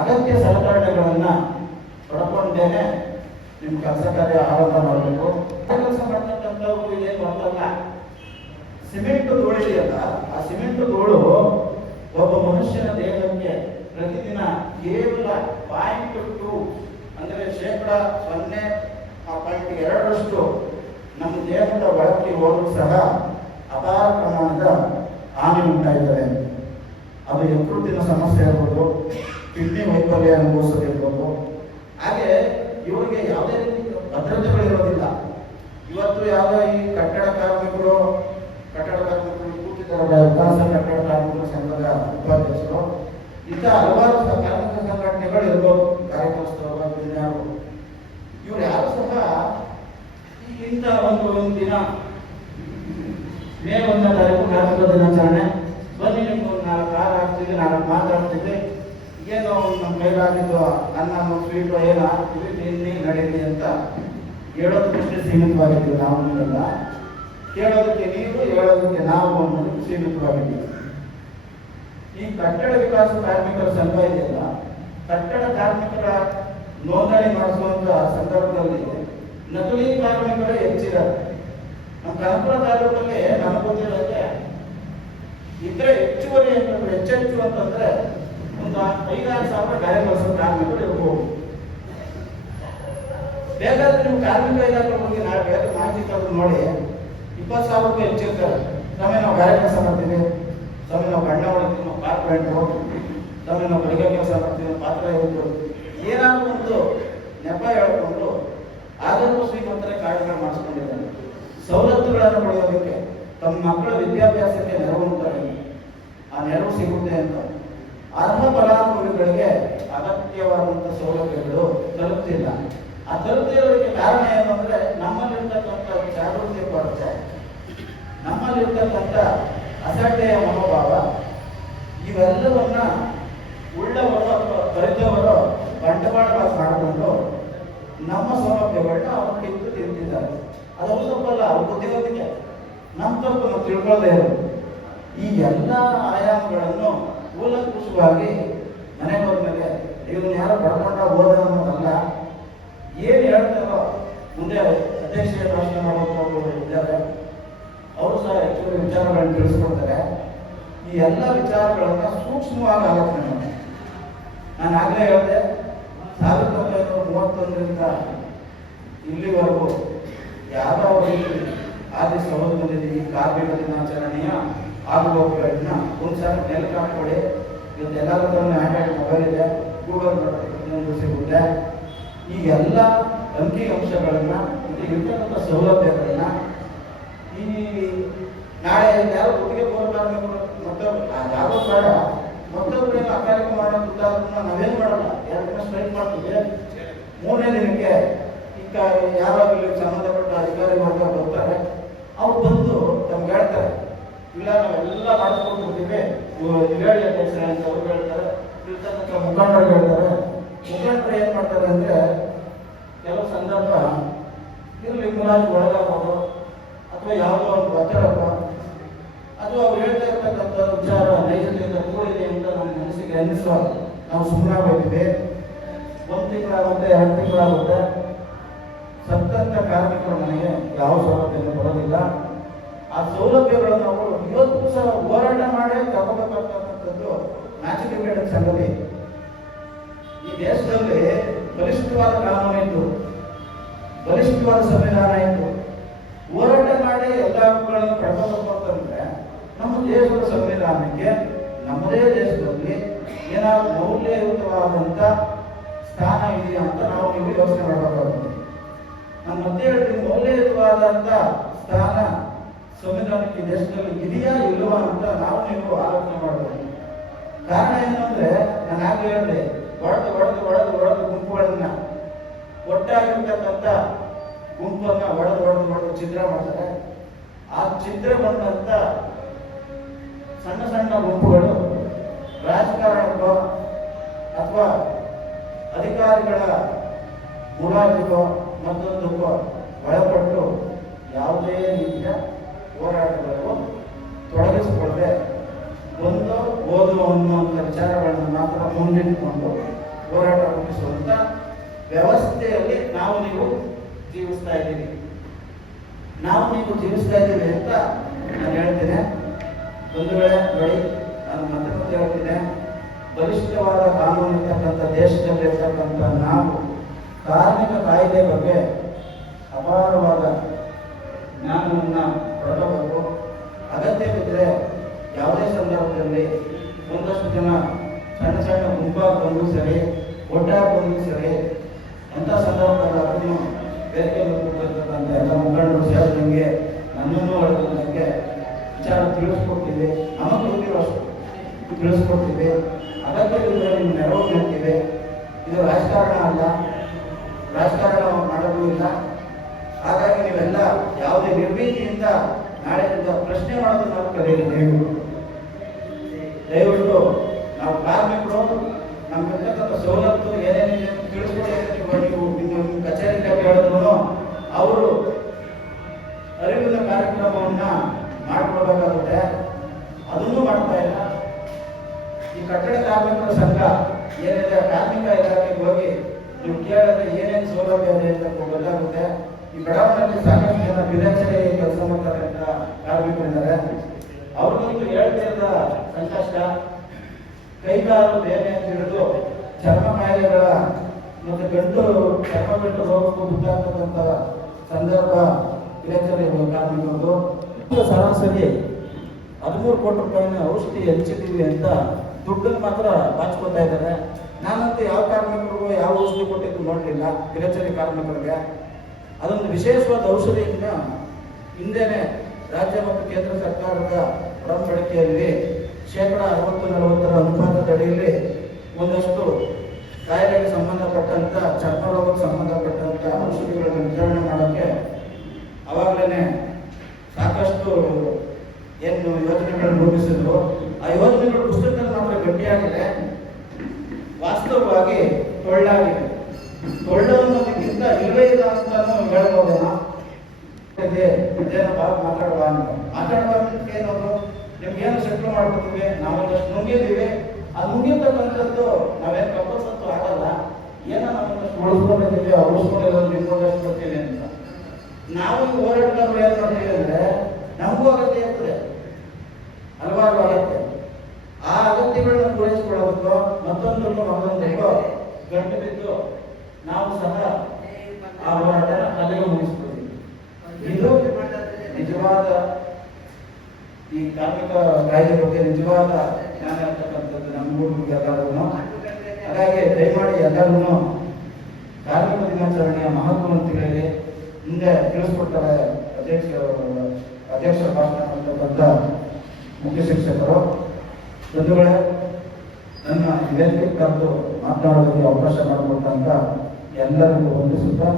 ಅಗತ್ಯ ಸಲಕರಣೆಗಳನ್ನು ಪಡ್ಕೊಂಡೇನೆ ನಿಮ್ಮ ಕೆಲಸ ಕಾರ್ಯ ಆರಂಭ ಮಾಡಬೇಕು. ಕೆಲಸ ಮಾಡ್ತಕ್ಕಂಥವ್ರು ಇದೇನು ಬರ್ತಲ್ಲ, ಸಿಮೆಂಟ್ ಧೂಳಿದೆಯಲ್ಲ, ಆ ಸಿಮೆಂಟ್ ಧೂಳು ಒಬ್ಬ ಮನುಷ್ಯನ ದೇಹಕ್ಕೆ ಪ್ರತಿದಿನ ಕೇವಲ 0.2 ಅಂದರೆ 0.2% ನಮ್ಮ ದೇಹದ ಒಳಕ್ಕೆ ಹೋದರೂ ಸಹ ಅಪಾರ ಪ್ರಮಾಣದ ಹಾನಿ ಉಂಟಾಯ್ತದೆ. ಅದು ಯಕೃತ್ತಿನ ಸಮಸ್ಯೆ ಇರ್ಬೋದು, ಕಿಡ್ನಿ ವೈಫಲ್ಯ ಅನುಭವಿಸೋದಿರ್ಬೋದು. ಹಾಗೆ ಇವರಿಗೆ ಯಾವುದೇ ರೀತಿ ಭದ್ರತೆಗಳಿರೋದಿಲ್ಲ. ಇವತ್ತು ಯಾವುದೋ ಈ ಕಟ್ಟಡ ಕಾರ್ಮಿಕರು ಕೂತಿದ್ದಾರೆ, ವಿಕಾಸ ಕಟ್ಟಡ ಕಾರ್ಮಿಕರ ಸಂಘದ ಉಪಾಧ್ಯಕ್ಷರು, ಇಂಥ ಹಲವಾರು ಕಾರ್ಮಿಕ ಸಂಘಟನೆಗಳು ಇರ್ಬೋದು, ಕಾರ್ಯಕರ್ತರು, ಯಾರು ಇವ್ರು ಯಾರು ಸಹ ಇಂಥ ಒಂದು ದಿನ ಮೇ 1ನೇ ತಾರೀಕು ಕಾರ್ಮಿಕ ದಿನಾಚರಣೆ ಬನ್ನಿ ನಿಮ್ಗೆ 4 ಕಾರ್ ಹಾಕ್ತೀವಿ, 4 ಮಾತಾಡ್ತೀವಿ, ಏನೋ ನಮ್ಮ ಕೈಲಾಗಿದ್ದು ಅನ್ನ ಸ್ವೀಟು ಏನೋ ಹಾಕ್ತೀವಿ, ತಿನ್ನಿ ನಡೀಲಿ ಅಂತ ಹೇಳೋದಕ್ಕಷ್ಟೇ ಸೀಮಿತವಾಗಿದ್ದೀವಿ. ನಾವು ಇಲ್ಲ ಕೇಳೋದಕ್ಕೆ ನೀವು, ಹೇಳೋದಕ್ಕೆ ನಾವು ಅನ್ನೋದಕ್ಕೆ ಸೀಮಿತವಾಗಿದ್ದೀವಿ. ಈ ಕಟ್ಟಡ ವಿಕಾಸ ಕಾರ್ಮಿಕರ ಸಂಘ ಇದೆಯಲ್ಲ, ಕಟ್ಟಡ ಕಾರ್ಮಿಕರ ನೋಂದಣಿ ಮಾಡಿಸುವಂತ ಸಂದರ್ಭದಲ್ಲಿ ನಕಲಿ ಕಾರ್ಮಿಕರು ಹೆಚ್ಚಿದ್ದಾರೆ. ನಮ್ಮ ಕನಕಪುರ ತಾಲೂಕಲ್ಲಿ ನನಗೆ ಗೊತ್ತಿರೋಕ್ಕೆ ಇದ್ರೆ ಹೆಚ್ಚುವರಿ ಅಂತಂದ್ರೆ ಹೆಚ್ಚೆಚ್ಚು ಅಂತಂದ್ರೆ ಒಂದು 5,000-6,000 ಕಾರ್ಮಿಕರು ಇರ್ಬೋದು. ಬೇಕಾದ್ರೆ ನೀವು ಕಾರ್ಮಿಕ ಇಲಾಖೆ ಹೋಗಿ ನಾಳೆ ಬೇರೆ ಮಾಹಿತಿ ತೆಗೆದು ನೋಡಿ, 20,000 ರೂಪಾಯಿ ಹೆಚ್ಚಿರ್ತಾರೆ. ಸಮಯ ನಾವು ಗಾರೆ ಕೆಲಸ ಮಾಡ್ತೀವಿ, ಸಮಯ ನಾವು ಬಣ್ಣ ಹೊಡಿತೀವಿ, ನಾವು ಕಾರ್ಪೊರೇಟ್ರು, ಸಮಯ ನಾವು ಬೆಳಿಗ್ಗೆ ಕೆಲಸ ಮಾಡ್ತೀವಿ, ಪಾತ್ರ ಇರೋದು, ಏನಾದರೂ ಒಂದು ನೆಪ ಹೇಳ್ಕೊಂಡು ಆದಷ್ಟು ಶ್ರೀಮಂತರ ಕಾರ್ಡ್ಗಳು ಮಾಡಿಸ್ಕೊಂಡಿದ್ದಾರೆ. ಸವಲತ್ತುಗಳನ್ನು ಪಡೆಯೋದಕ್ಕೆ ತಮ್ಮ ಮಕ್ಕಳ ವಿದ್ಯಾಭ್ಯಾಸಕ್ಕೆ ನೆರವುಂಟಾಗಿ ಆ ನೆರವು ಸಿಗುತ್ತೆ ಅಂತ ಅರ್ಹ ಫಲಾನುಭವಿಗಳಿಗೆ ಅಗತ್ಯವಾದಂಥ ಸೌಲಭ್ಯಗಳು ತಲುಪ್ತಿಲ್ಲ. ಆ ತಲುಪ್ತಿರೋದಕ್ಕೆ ಕಾರಣ ಏನು ಅಂದರೆ ನಮ್ಮಲ್ಲಿರ್ತಕ್ಕಂಥ ಜಾಗೃತಿ ಕೊರತೆ, ನಮ್ಮಲ್ಲಿರ್ತಕ್ಕಂಥ ಅಸಡ್ಡೆಯ ಮನೋಭಾವ, ಇವೆಲ್ಲವನ್ನ ಉಳ್ಳವರು ಅಥವಾ ಬರೆದವರು ಬಂಡವಾಳ ಮಾಡಿಕೊಂಡು ನಮ್ಮ ಸೌಲಭ್ಯಗಳನ್ನ ಅವರು ಕಿತ್ತು ತಿಂತಿದ್ದಾರೆ. ಅದು ಅವ್ರ ತಪ್ಪಲ್ಲ, ಅವ್ರ ಬುದ್ಧಿವಂತಿಕೆ, ನಮ್ಮ ತಪ್ಪು ನಾವು ತಿಳ್ಕೊಳ್ಳದೆ ಇರೋದು. ಈ ಎಲ್ಲ ಆಯಾಮಗಳನ್ನು ಕೂಲಂಕುಷವಾಗಿ ಮನೆಗೆ ಹೋದ್ಮೇಲೆ ಇವನ್ನ ಯಾರೋ ಪಡ್ಕೊಂಡ ಹೋದ ಅನ್ನೋದಲ್ಲ, ಏನು ಹೇಳ್ತಾರೋ ಮುಂದೆ ಅಧ್ಯಕ್ಷ ಭಾಷಣ ಮಾಡುವಂಥವ್ರು ಇದ್ದಾರೆ, ಅವರು ಸಹ ಹೆಚ್ಚು ವಿಚಾರಗಳನ್ನು ತಿಳಿಸ್ಕೊಡ್ತಾರೆ. ಈ ಎಲ್ಲ ವಿಚಾರಗಳನ್ನು ಸೂಕ್ಷ್ಮವಾಗಿ ಆಲೋಚನೆ ಮಾಡಿ. ನಾನು ಆಗಲೇ ಹೇಳಿದೆ, 1931ರಿಂದ ಇಲ್ಲಿವರೆಗೂ ಯಾವ ರೀತಿ ಆದಿ ಸಹೋದರದಲ್ಲಿ ಈ ಕಾರ್ಮಿಕ ದಿನಾಚರಣೆಯ ಆಗುವವುಗಳನ್ನ ಒಂದ್ಸಾರಿ ನೆಲಕ್ಕೆ ಹಾಕೊಳ್ಳಿ. ಇವತ್ತು ಎಲ್ಲರ ಆಂಡ್ರಾಯ್ಡ್ ಮೊಬೈಲ್ ಇದೆ, ಗೂಗಲ್ ಇನ್ನೊಂದು ಸಿಗುತ್ತೆ. ಈ ಎಲ್ಲ ಅಂಕಿ ಅಂಶಗಳನ್ನ ಇರ್ತಕ್ಕಂಥ ಸೌಲಭ್ಯಗಳನ್ನ ಈ ನಾಳೆ ಯಾರು ಒಟ್ಟಿಗೆ ಪೌರ ಕಾರ್ಮಿಕರು ಮತ್ತೊಬ್ಬರು ಯಾರೋ ಬೇಡ, ಮತ್ತೊಬ್ಬರು ಏನು ಅಕಾಲಿಕ ಮಾಡೋದನ್ನ ನಾವೇನು ಮಾಡಲ್ಲ, 2 ದಿನ ಸ್ಟ್ರೈಕ್ ಮಾಡ್ತೀವಿ. 3ನೇ ದಿನಕ್ಕೆ ಈಗ ಯಾರೋ ಇಲ್ಲಿ ಸಂಬಂಧಪಟ್ಟ ಅಧಿಕಾರಿ ವರ್ಗ ಬರ್ತಾರೆ, ಅವ್ರು ಬಂದು ನಮ್ಗೆ ಹೇಳ್ತಾರೆ, ಇಲ್ಲ ನಾವೆಲ್ಲ ಮಾಡಿಸ್ಕೊಡ್ತಿರ್ತೀವಿ, ಹೇಳಿ ಅಧ್ಯಕ್ಷರೇ ಅಂತ ಅವ್ರು ಹೇಳ್ತಾರೆ. ಇರ್ತಕ್ಕಂಥ ಮುಖಂಡರು ಹೇಳ್ತಾರೆ. ಮುಖಂಡರು ಏನು ಮಾಡ್ತಾರೆ ಅಂದರೆ, ಕೆಲವು ಸಂದರ್ಭ ಇರಲಿ ಮುಲಾಜ್ ಒಳಗಾಗ್ಬೋದು, ಅಥವಾ ಯಾವುದೋ ಒಂದು ಒತ್ತಡಪ್ಪ, ಅಥವಾ ಅವ್ರು ಹೇಳ್ತಾ ಇರ್ತಕ್ಕಂಥ ವಿಚಾರ ನೈಜತೆಯಿಂದ ಕೂಡಿದೆ ಅಂತ ನಮ್ಮ ಮನಸ್ಸಿಗೆ ಅನ್ನಿಸುವಾಗ ನಾವು ಸುಮ್ಮನೆ ಹೋಗ್ತೀವಿ. 1 ತಿಂಗಳಾಗುತ್ತೆ, 2 ತಿಂಗಳಾಗುತ್ತೆ, ಸತ್ತಂತ ಕಾರ್ಮಿಕರ ಮನೆಗೆ ಯಾವ ಸೌಲಭ್ಯನೂ ಬರೋದಿಲ್ಲ. ಆ ಸೌಲಭ್ಯಗಳನ್ನು ನಾವು ಇವತ್ತು ಸಹ ಹೋರಾಟ ಮಾಡಿ ತಗೋಬೇಕಾಗ್ತಕ್ಕಂಥದ್ದು ನಾಚಿಕೆಗೇಡಿನ ಸಂಗತಿ. ಈ ದೇಶದಲ್ಲಿ ಬಲಿಷ್ಠವಾದ ಕಾನೂನು ಇತ್ತು, ಬಲಿಷ್ಠವಾದ ಸಂವಿಧಾನ ಇತ್ತು. ಹೋರಾಟ ಮಾಡಿ ಎಲ್ಲ ಹಕ್ಕುಗಳನ್ನು ಪಡ್ಕೋಬೇಕು ಅಂತಂದ್ರೆ ನಮ್ಮ ದೇಶದ ಸಂವಿಧಾನಕ್ಕೆ ನಮ್ಮದೇ ದೇಶದಲ್ಲಿ ಏನಾದ್ರು ಮೌಲ್ಯಯುತವಾದಂಥ ಸ್ಥಾನ ಇದೆಯಾ ಅಂತ ನಾವು ನೀವು ಯೋಚನೆ ಮಾಡಬೇಕಾಗುತ್ತೆ. ನಾನು ಮತ್ತೆ ಹೇಳ್ತೀನಿ, ಮೌಲ್ಯಯುತವಾದಂಥ ಸ್ಥಾನ ಸಂವಿಧಾನಕ್ಕೆ ದೇಶದಲ್ಲಿ ಇದೆಯಾ ಇಲ್ವಾ ಅಂತ ನಾವು ನೀವು ಆಲೋಚನೆ ಮಾಡಬೇಕು. ಕಾರಣ ಏನಂದ್ರೆ, ನಾನು ಆಗಲೇ ಹೇಳಿದೆ, ಒಡೆದು ಗುಂಪುಗಳನ್ನ ಒಟ್ಟಾಗಿರ್ತಕ್ಕಂಥ ಗುಂಪನ್ನ ಒಡೆದು ಚಿತ್ರ ಮಾಡ್ತಾರೆ. ಆ ಚಿತ್ರ ಬಂದಂತ ಸಣ್ಣ ಸಣ್ಣ ಗುಂಪುಗಳು ರಾಜಕಾರಣಕ್ಕೋ ಅಥವಾ ಅಧಿಕಾರಿಗಳ ಮುಲಾಜಿಗೋ ಮತ್ತೊಂದಕ್ಕೋ ಒಳಪಟ್ಟು ಯಾವುದೇ ರೀತಿಯ ಹೋರಾಟಗಳಿಗೂ ತೊಡಗಿಸಿಕೊಳ್ಳದೆ ಒಂದು ಓದು ಅನ್ನುವಂಥ ವಿಚಾರಗಳನ್ನು ಮಾತ್ರ ಮುಂದಿಟ್ಟುಕೊಂಡು ಹೋರಾಟ ರೂಪಿಸುವಂಥ ವ್ಯವಸ್ಥೆಯಲ್ಲಿ ನಾವು ನೀವು ಜೀವಿಸ್ತಾ ಇದ್ದೀವಿ. ನಾವು ನೀವು ಜೀವಿಸ್ತಾ ಇದ್ದೀವಿ ಅಂತ ನಾನು ಹೇಳ್ತೇನೆ. ಒಂದು ವೇಳೆ ನೋಡಿ, ನಾನು ಮತ್ತೆ ಹೇಳ್ತೀನಿ, ಬಲಿಷ್ಠವಾದ ಕಾನೂನು ಇರ್ತಕ್ಕಂಥ ದೇಶದಲ್ಲಿ ಇರ್ತಕ್ಕಂಥ ನಾವು ಕಾರ್ಮಿಕ ಕಾಯ್ದೆ ಬಗ್ಗೆ ಅಪಾರವಾದ ಜ್ಞಾನವನ್ನು ಪಡೆಯಬೇಕು. ಅಗತ್ಯವಿದ್ದರೆ ಯಾವುದೇ ಸಂದರ್ಭದಲ್ಲಿ ಒಂದಷ್ಟು ಜನ ಸಣ್ಣ ಸಣ್ಣ ಗುಂಪಾಗಿ ಬಂದು ಸರಿ, ಒಟ್ಟಾಗಿ ಬಂದು ಸರಿ, ಅಂಥ ಸಂದರ್ಭದಲ್ಲಿ ಅದನ್ನು ಬೇರೆ ಬರ್ತಕ್ಕಂಥ ಎಲ್ಲ ಮುಖಂಡರು ಸೇರಿದಂಗೆ ನನ್ನನ್ನು ಒಳಗೊಂಡಂಗೆ ವಿಚಾರ ತಿಳಿಸ್ಕೊಡ್ತೀವಿ. ನಮಗೆ ಗೊತ್ತಿರೋಷ್ಟು ತಿಳಿಸ್ಕೊಡ್ತೀವಿ. ಅಗತ್ಯವಿದ್ದರೆ ನಿಮ್ಮ ನೆರವು ನೀಡ್ತೀವಿ. ಇದು ರಾಜಕಾರಣ ಅಲ್ಲ, ರಾಜಕಾರಣ ಮಾಡೋದು ಇಲ್ಲ. ಹಾಗಾಗಿ ನೀವೆಲ್ಲ ಯಾವುದೇ ನಿರ್ಭೀತಿಯಿಂದ ನಾಳೆಯಿಂದ ಪ್ರಶ್ನೆ ಮಾಡೋದು ನಾವು ಕಲಿಯಿರಿ. ದಯವಿಟ್ಟು ನಾವು ಕಾರ್ಮಿಕರು ನಮ್ಗಿರ್ತಕ್ಕಂಥ ಸವಲತ್ತು ಏನೇನಿದೆ ತಿಳಿಸ್ಕೊಡಿ. ನೀವು ಕಚೇರಿಗೆ ಹೇಳಿದ್ರು ಅವರು ಅರಿವಿನ ಕಾರ್ಯಕ್ರಮವನ್ನ ಮಾಡ್ಕೊಡ್ಬೇಕಾಗುತ್ತೆ. ಅದನ್ನು ಮಾಡ್ತಾ ಇಲ್ಲ. ಈ ಕಟ್ಟಡ ಕಾರ್ಮಿಕರ ಸಂಘ ಏನಿದೆ, ಕಾರ್ಮಿಕ ಇಲಾಖೆಗೆ ಹೋಗಿ ನೀವು ಕೇಳಿದ್ರೆ ಏನೇನು ಸೌಲಭ್ಯ ಇದೆ ಅಂತ ಗೊತ್ತಾಗುತ್ತೆ. ಈ ಬಡಾವಣೆಯಲ್ಲಿ ಸಾಕಷ್ಟು ಜನ ವಿಧಾನಸಭೆ ಕೆಲಸ ಮಾಡ್ತಕ್ಕಂಥ ಕಾರ್ಮಿಕರಿದ್ದಾರೆ. ಅವ್ರಿಗಂತೂ ಹೇಳ್ತಿರದ ಸಂಕಷ್ಟ, ಕೈಗಾಲು ಬೇನೆ ಅಂತ ಹಿಡಿದು ಚರ್ಮ ಕಾಯಿಲೆಗಳ ಮತ್ತೆ ಚರ್ಮ ಗಂಟು ರೋಗಕ್ಕೂ ಗುದ್ದಾಗ್ತಕ್ಕಂಥ ಸಂದರ್ಭ ವಿಧಾನಸಭೆ ಕಾರ್ಮಿಕರದು. ಸರಾಸರಿ 13 ಕೋಟಿ ರೂಪಾಯಿನ ಔಷಧಿ ಹಂಚಿದ್ದೀವಿ ಅಂತ ದುಡ್ಡನ್ನು ಮಾತ್ರ ಬಾಚ್ಕೊತಾ ಇದ್ದಾರೆ. ನಾನಂತೂ ಯಾವ ಕಾರ್ಮಿಕರಿಗೂ ಯಾವ ಔಷಧಿ ಕೊಟ್ಟಿದ್ದು ನೋಡಲಿಲ್ಲ. ವಿಧಾನಸಭೆ ಕಾರ್ಮಿಕರಿಗೆ ಅದೊಂದು ವಿಶೇಷವಾದ ಔಷಧಿಯಿಂದ ಹಿಂದೆನೆ ರಾಜ್ಯ ಮತ್ತು ಕೇಂದ್ರ ಸರ್ಕಾರದ ಒಡಂಬಡಿಕೆಯಲ್ಲಿ 60-40 ಅನುಪಾತದ ಅಡಿಯಲ್ಲಿ ಒಂದಷ್ಟು ಕಾಯಿಲೆಗೆ ಸಂಬಂಧಪಟ್ಟಂತ, ಚರ್ಮ ರೋಗಕ್ಕೆ ಸಂಬಂಧಪಟ್ಟಂತ ಔಷಧಿಗಳನ್ನು ವಿತರಣೆ ಮಾಡೋಕ್ಕೆ ಅವಾಗಲೇ ಸಾಕಷ್ಟು ಏನು ಯೋಜನೆಗಳನ್ನು ರೂಪಿಸಿದ್ರು. ಆ ಯೋಜನೆಗಳು ಪುಸ್ತಕದಲ್ಲಿ ಮಾತ್ರ ಗಟ್ಟಿಯಾಗಿದೆ, ವಾಸ್ತವವಾಗಿ ಟೊಳ್ಳಾಗಿದೆ. ಟೊಳ್ಳೋದಕ್ಕಿಂತ ಇಲ್ಲವೇ ಇಲ್ಲ ಅಂತಾನು ಹೇಳ್ಬೋದೇನೋ. ಇದೇನಪ್ಪ ಮಾತಾಡುವ ಅಂತ ಏನದು, ನಿಮ್ಗೇನು ಸೆಟ್ಲ್ ಮಾಡ್ಕೊತೀವಿ, ನಾವೊಂದಷ್ಟು ನುಂಗಿದ್ದೀವಿ. ಅದು ನುಂಗಿರ್ತಕ್ಕಂಥದ್ದು ನಾವೇನು ಕಪ್ಪಸತ್ತು ಆಗಲ್ಲ. ಏನೋ ನಾವೊಂದಷ್ಟು ಉಳಿಸ್ಕೊಂಡಿದ್ದೀವಿ, ಆ ಉಳಿಸ್ಕೊಂಡಿರೋದು ನಿಮ್ಗೊಂದಷ್ಟು ಕೊಡ್ತೀವಿ ಅಂತ. ನಾವು ಹೋರಾಟಗಾರರು ಏನು ಮಾಡ್ತೀವಿ ಅಂದರೆ, ನಮಗೂ ಅಗತ್ಯ ಇರ್ತದೆ, ಹಲವಾರು ಅಗತ್ಯ. ಆ ಅಗತ್ಯಗಳನ್ನ ಪೂರೈಸಿಕೊಳ್ಳೋದಕ್ಕೋ ಮತ್ತೊಂದಕ್ಕೋ ಗಂಟು ಬಿದ್ದು ನಾವು ಸಹ ಆ ಹೋರಾಟನ ಅಲ್ಲಿಗೆ ಮುಗಿಸ್ತೀವಿ. ಇದು ನಿಜವಾದ ಈ ಕಾರ್ಮಿಕ ಕಾಯ್ದೆ ಬಗ್ಗೆ ನಿಜವಾದ ಜ್ಞಾನ ಇರ್ತಕ್ಕಂಥದ್ದು ನಮಗೂ ಎಲ್ಲರೂ. ಹಾಗಾಗಿ ದಯಮಾಡಿ ಎಲ್ಲರೂ ಕಾರ್ಮಿಕ ದಿನಾಚರಣೆಯ ಮಹತ್ವವನ್ನು ತಿಳಿಯಲಿ. ಮುಂದೆ ತಿಳಿಸ್ಕೊಡ್ತಾರೆ ಅಧ್ಯಕ್ಷ ಭಾಷಣ ಮಾಡ್ತಕ್ಕಂಥ ಮುಖ್ಯ ಶಿಕ್ಷಕರು. ಬಂಧುಗಳೇ, ನನ್ನ ವೇದಿಕೆ ಕರೆದು ಮಾತನಾಡೋದಕ್ಕೆ ಅವಕಾಶ ಮಾಡಿಕೊಟ್ಟಂತ ಎಲ್ಲರಿಗೂ ವಂದಿಸುತ್ತಾ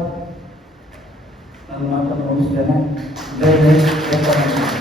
ನನ್ನ ಮಾತನ್ನು ಮುಗಿಸ್ತೇನೆ. ಜೈ ಹಿಂದ್, ಜೈ ಕರ್ನಾಟಕ.